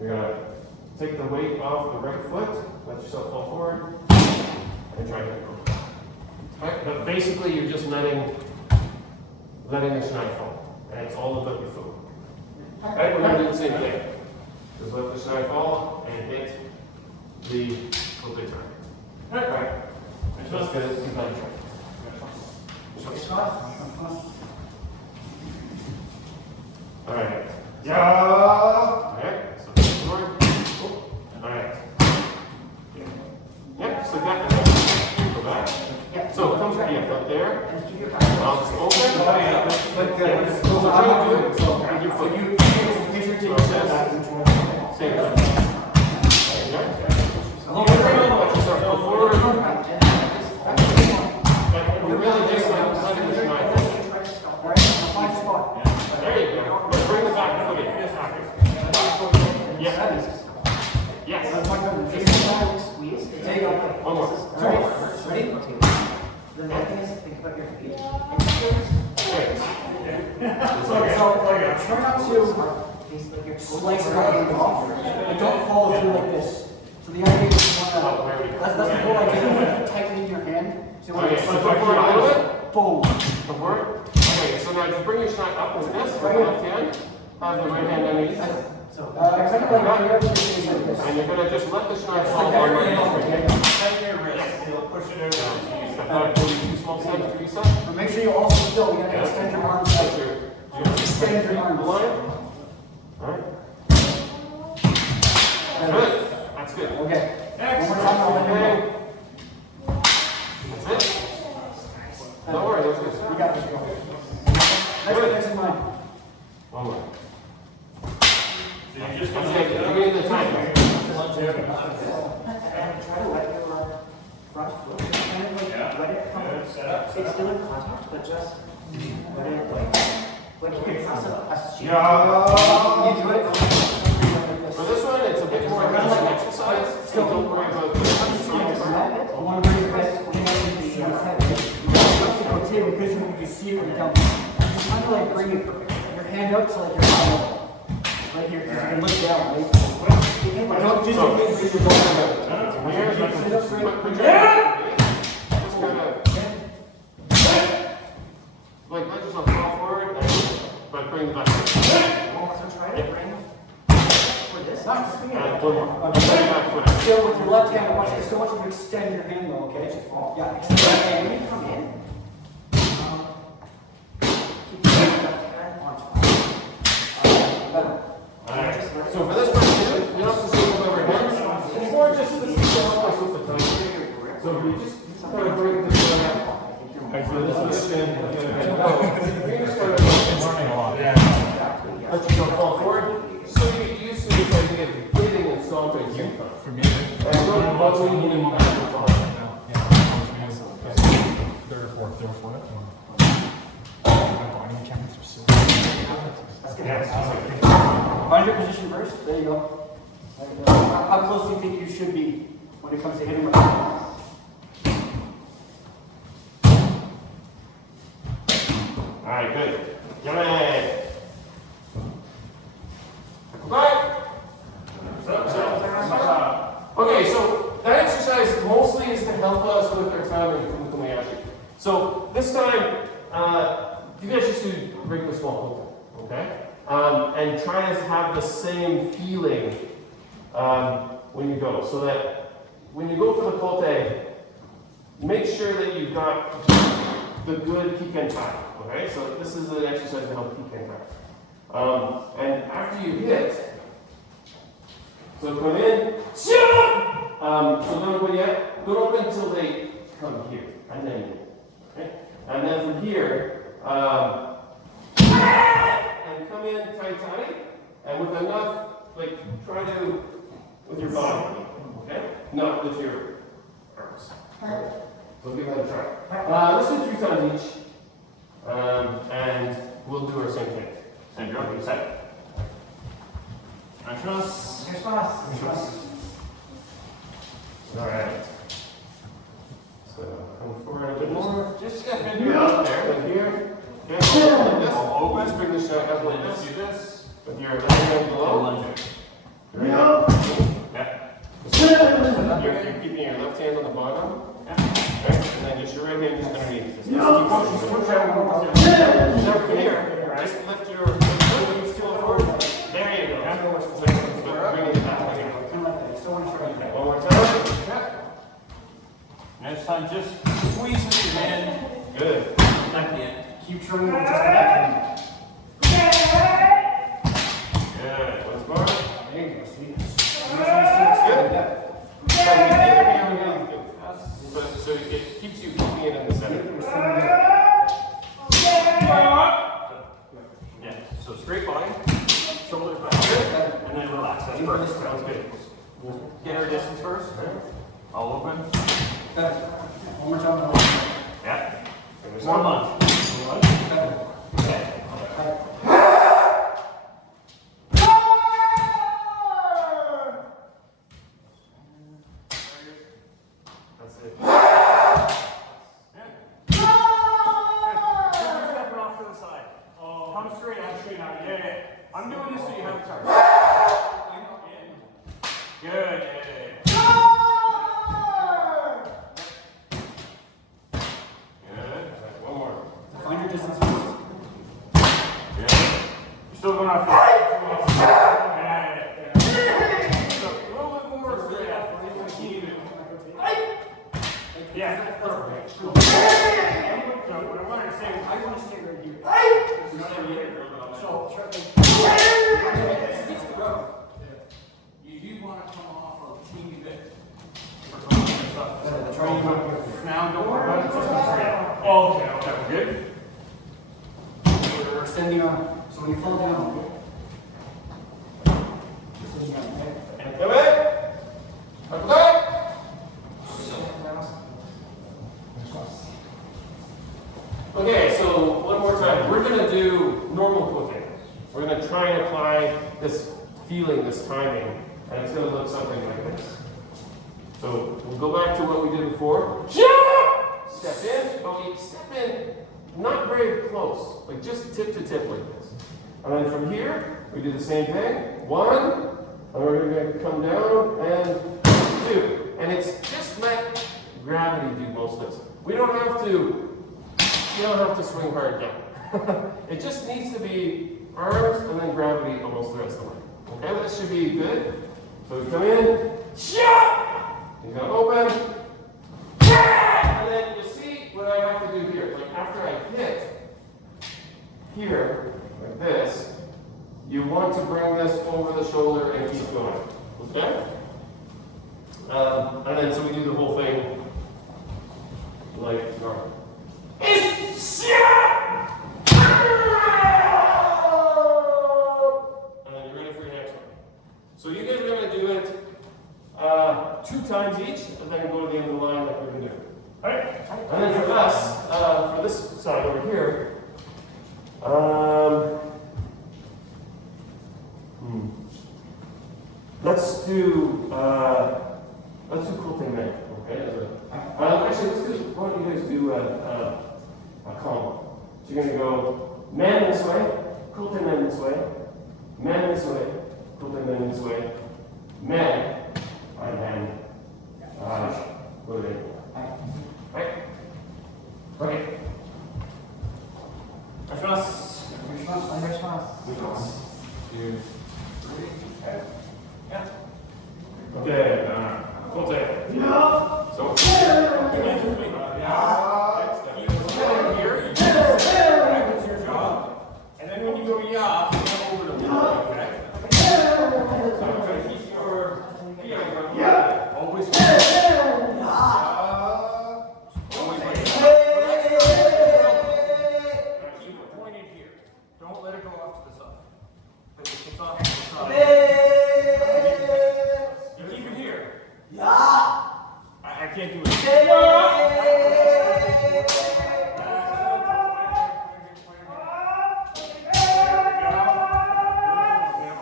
you're going to take the weight off the right foot, let yourself fall forward, and try to go. All right. But basically, you're just letting the shinai fall. And it's all about your foot. Right, we're going to do the same thing. Just let the shinai fall and hit the kote target. Right? So let's get it to the Alright. Yeah. Alright, so forward. Alright. Yeah, just like that. Go back. So come up there. I'll just open. So try to do it. So with your foot. Same time. Let yourself go forward. You're really just like letting this knife. There you go. Bring the back foot in. Yes. Yes. One more. Ready? The neck is, think about your feet. So try not to slice the hand off, but don't follow through like this. So the idea is you want to, that's the whole idea, tightening your hand. So you want Okay, so go forward a little bit. boom. Go forward. Okay, so now just bring your shinai up with this, with the left hand. Have the right hand underneath. Kind of like whatever you're doing like this. And you're going to just let the shinai fall like forward. Tighten your wrist, it'll push it over. Step back, 2 small steps, 3 steps. But make sure you also still, you gotta extend your arms That's out. your Extend your arms. line. Alright. Good. That's good. Okay. One more time, I'll let you know. Okay. That's it. Don't worry, that's good. You got this, girl. Next in mind. One more. So you just That's good. You're getting the time. Try to let your front foot, kind of like, let it come, it's still in contact, but just let it like you can press a sheet. You do it. For this one, it's a bit more of an exercise, so don't worry about the I want to bring it back. You have to table because you can see it when you come. Just kind of like bring your hand up to like your elbow. Right here, because you can look down, right? But don't just So- because you're going Here, you can Sit up straight. put your just kind of like let yourself fall forward and but bring the back. So try to bring Nice. And one more. Back foot. Still with your left hand, I want you to extend your hand though, okay? Yeah, extend your hand. When you come in, keep your left hand on top. Better. Alright, so for this part too, you don't have to swing them over hands. It's more just this is to help us with the time. So if you just kind of bring this one out. Alright, so this is the fingers kind of learning a lot. Let you go fall forward. So you get used to this idea of hitting and stomping at the same time. For me, And going bubbling and back and forth. third or fourth. Find your position first. There you go. There you go. How close do you think you should be when it comes to hitting with the hand? Alright, good. Come in. Right. Okay, so that exercise mostly is to help us with our timing from the Kobayashi. So this time, you guys just do regular small hook, okay? And try to have the same feeling when you go, so that when you go for the kote, make sure that you've got the good kiken time, okay? So this is an exercise to help kiken time. And after you hit, so come in, so don't open yet, don't open until they come here, and then you, okay? And then from here, and come in tight, and with enough, like, try to, with your body, okay? Not with your arms. So give that a try. Let's do 3 times each, and we'll do our same thing. Same drill, set. Actions. Alright. So, come forward a bit more. Just step in Here, here. there, here. Okay, like this. Let's bring this shot up like Let's this. do this. With your left hand below. Lunge. Yeah. Yeah. You're keeping your left hand on the bottom. Yeah. Okay, and then just your right hand just underneath. Just keep pushing. Now from here, just lift your foot forward. There you go. But bring it back again. One more time. Next time, just squeeze with your hand Good. at the end. Keep turning with just the left hand. Good. Once more. There you go, see? So it keeps you keeping it in the center. Yeah, so straight body, shoulders back, and then relax. That's perfect. Sounds good. Get our distance first. All open. One more time. Yeah. Finish More up. lunge. Okay. That's it. Stepping off to the side. Come straight out. Yeah. I'm doing this so you have a target. Good. Good. One more. Find your distance first. Good. You're still going off your. So a little bit more straight up. Yeah. Perfect. So what I wanted to say was, I want to stay right here. So, try this is the road. you do want to come off a teeny bit. Try to Now, don't worry about it. Just come straight up. Okay. We're good? We're extending on. So when you fall down, extending on, okay? Come in. Up back. Okay, so one more time. We're going to do normal quoting. We're going to try and apply this feeling, this timing, and it's going to look something like this. So we'll go back to what we did before. Step in, but we step in not very close, like just tip to tip like this. And then from here, we do the same thing. 1, and we're going to come down, and 2. And it's just let gravity do most of this. We don't have to. You don't have to swing hard down. It just needs to be arms and then gravity almost the rest of the way. Okay, let's should be good. So we come in, you go open, and then you see what I have to do here. Like after I hit here, like this, you want to bring this over the shoulder and keep going. Okay? And then so we do the whole thing like normal. And then you're ready for your next one. So you guys are going to do it 2 times each, and then go to the end of the line like we've been doing. Alright? And then for us, for this side over here, let's do cool thing man, okay? Actually, why don't you guys do a combo? So you're gonna go man this way, cool thing man this way, man this way, cool thing man this way, man, and then what are they? Right? Okay. Okay, cool thing. Yeah. So, That's your job. And then when you go yeah, you come over to the okay? So I'm going to keep your yeah. Always like keep it pointed here. Don't let it go off to the side. Because if it's off to the side. You keep it here. I can't do it.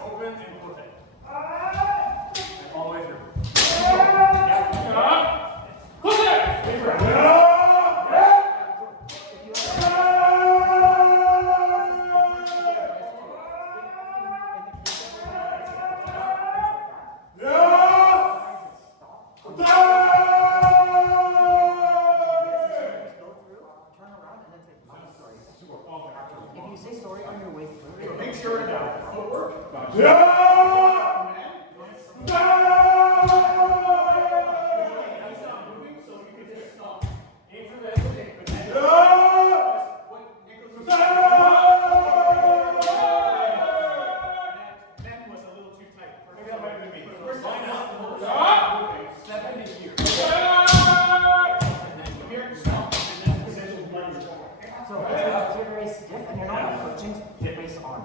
Open and close it. And all the way through. Close it! If you say sorry on your way through, Make sure that footwork. so you're very stiff and you're not approaching face on.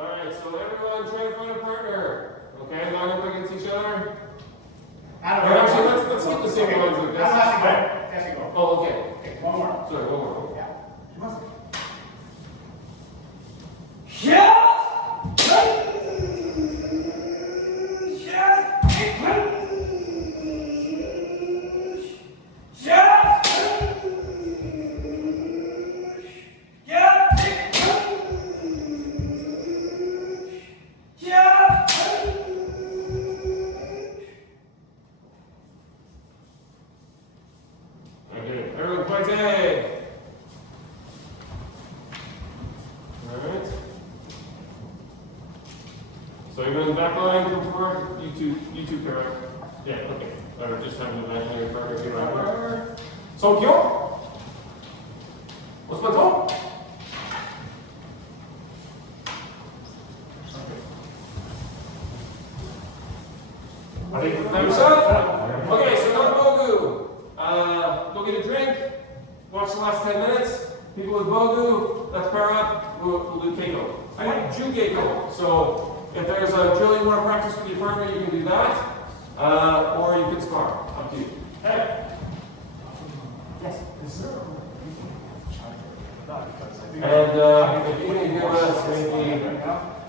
Alright, so everyone try to find a partner. Okay, line up against each other. Actually, let's keep the same ones like this. Oh, okay. One more. Sorry, one more. Okay, everyone point A. Alright. So you go in the back line, come forward. You two pair up. Yeah, okay. Or just have an imaginary partner here right there. So, Kyo? What's my goal? I think the time's up. Okay, so now Bogu. Go get a drink. Watch the last 10 minutes. People with Bogu, let's pair up. We'll do Keiko. I need Jugeiko. So if there's a drill you want to practice with your partner, you can do that. Or you can spar. Up to you. Hey. Yes. Is there a And if you can give us maybe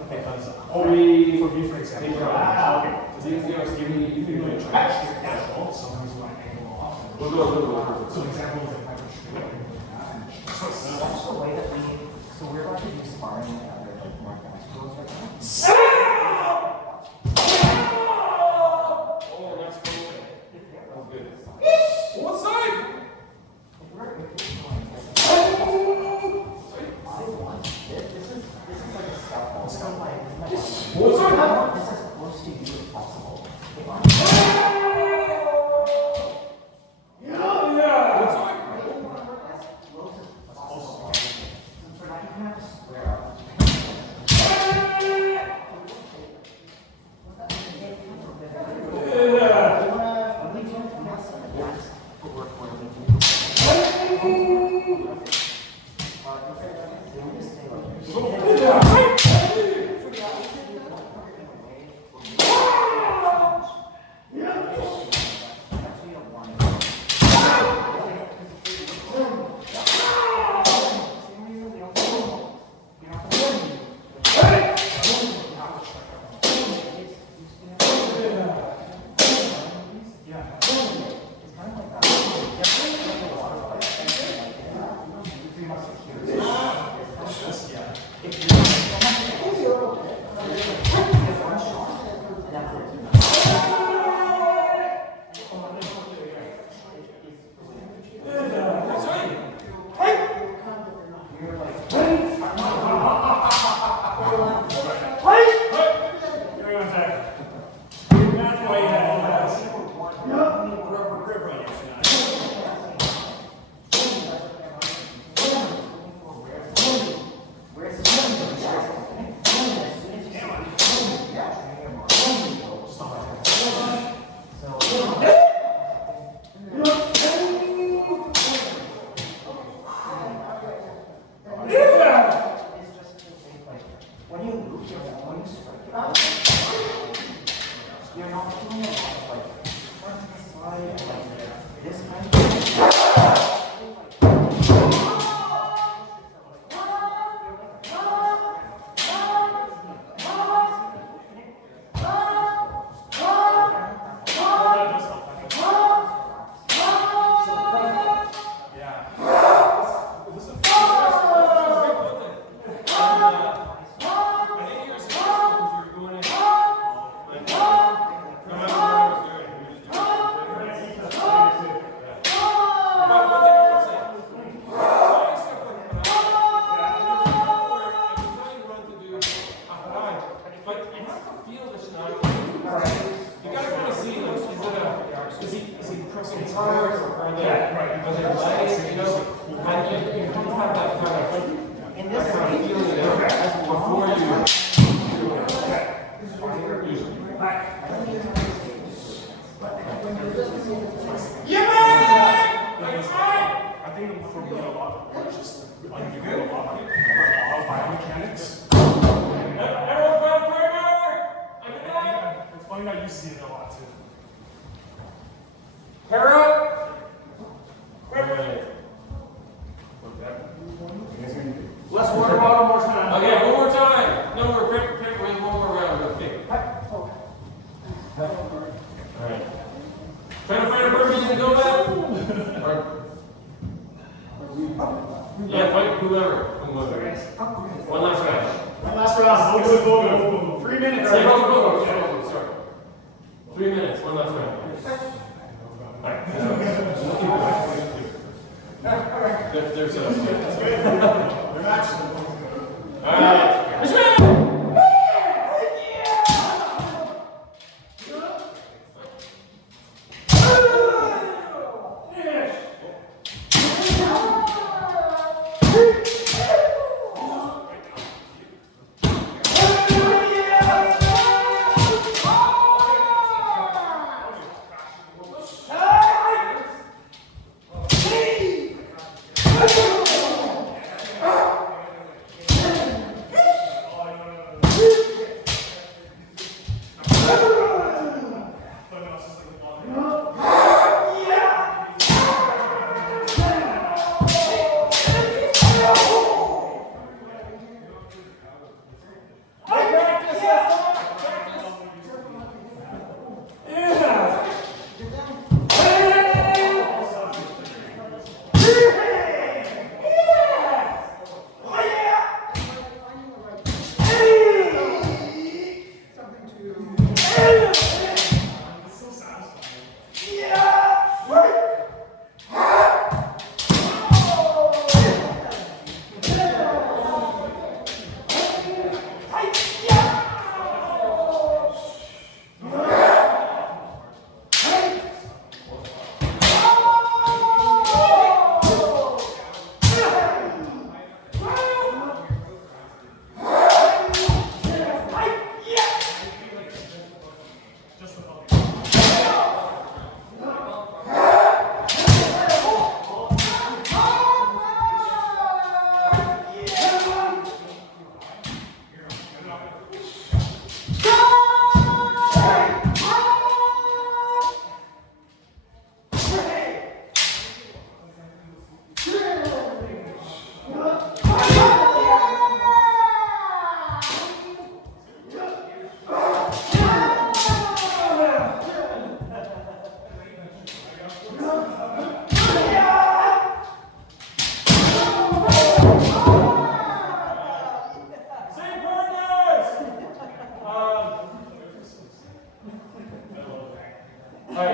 Because Three. for me, for example, Okay. so you can do a triangle. Sometimes you want to angle off. We'll go. So example is if I was straight like that. That's the way that so we're about to do sparring at other like more advanced schools right now. Oh, that's cool. That's good. What side? This is like a step ball. So like, What side? I want this as close to you as possible. If I'm What side? as close as possible. So now you can have a square up. When we do some advanced footwork where we do they will just say like when you move, when you strike it out, you're not doing a lot of like front to the side and like this kind of I think for me a lot of just undoing a lot of biomechanics. It's funny that you see it a lot too. Let's water bottle more time. Okay, one more time. No more pick one more round. Okay. Alright. Trying to find a person you can go back? Yeah, fight whoever. One last round. One last round. Go. 3 minutes. Say go. Sorry. 3 minutes. One last round. Alright. There's a. Alright.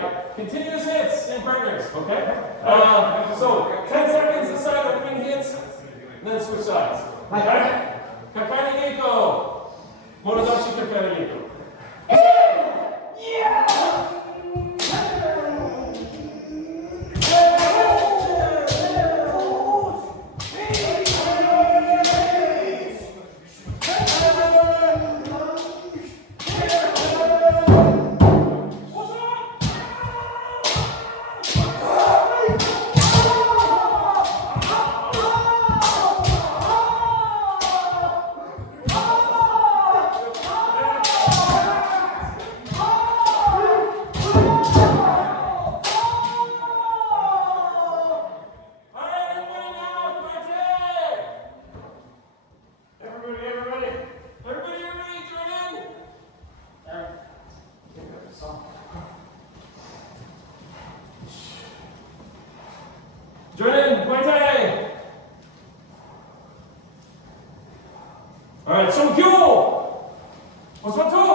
right, continuous hits in partners, okay? So 10 seconds aside between hits, and then switch sides. Okay? Kakanigeko. Monodachi kakanigeko. Jordan, Pointe! Alright, Shokyo! What's up, two?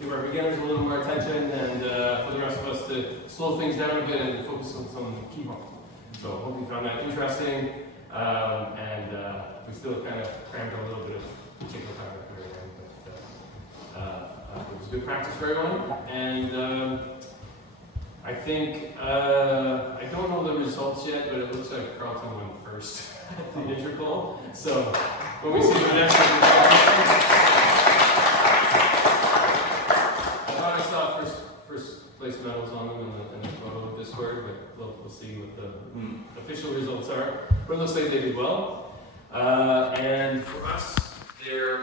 Give our beginners a little more attention and for the rest of us to slow things down a bit and focus on some key points. So hope you found that interesting and we still kind of crammed a little bit of particular time at the very end, but it was good practice for everyone. And I think, I don't know the results yet, but it looks like Carlton went first at the integral. So when we see the next one, first place medals on them in the photo of Discord, but we'll see what the official results are. But it looks like they did well. And for us, they're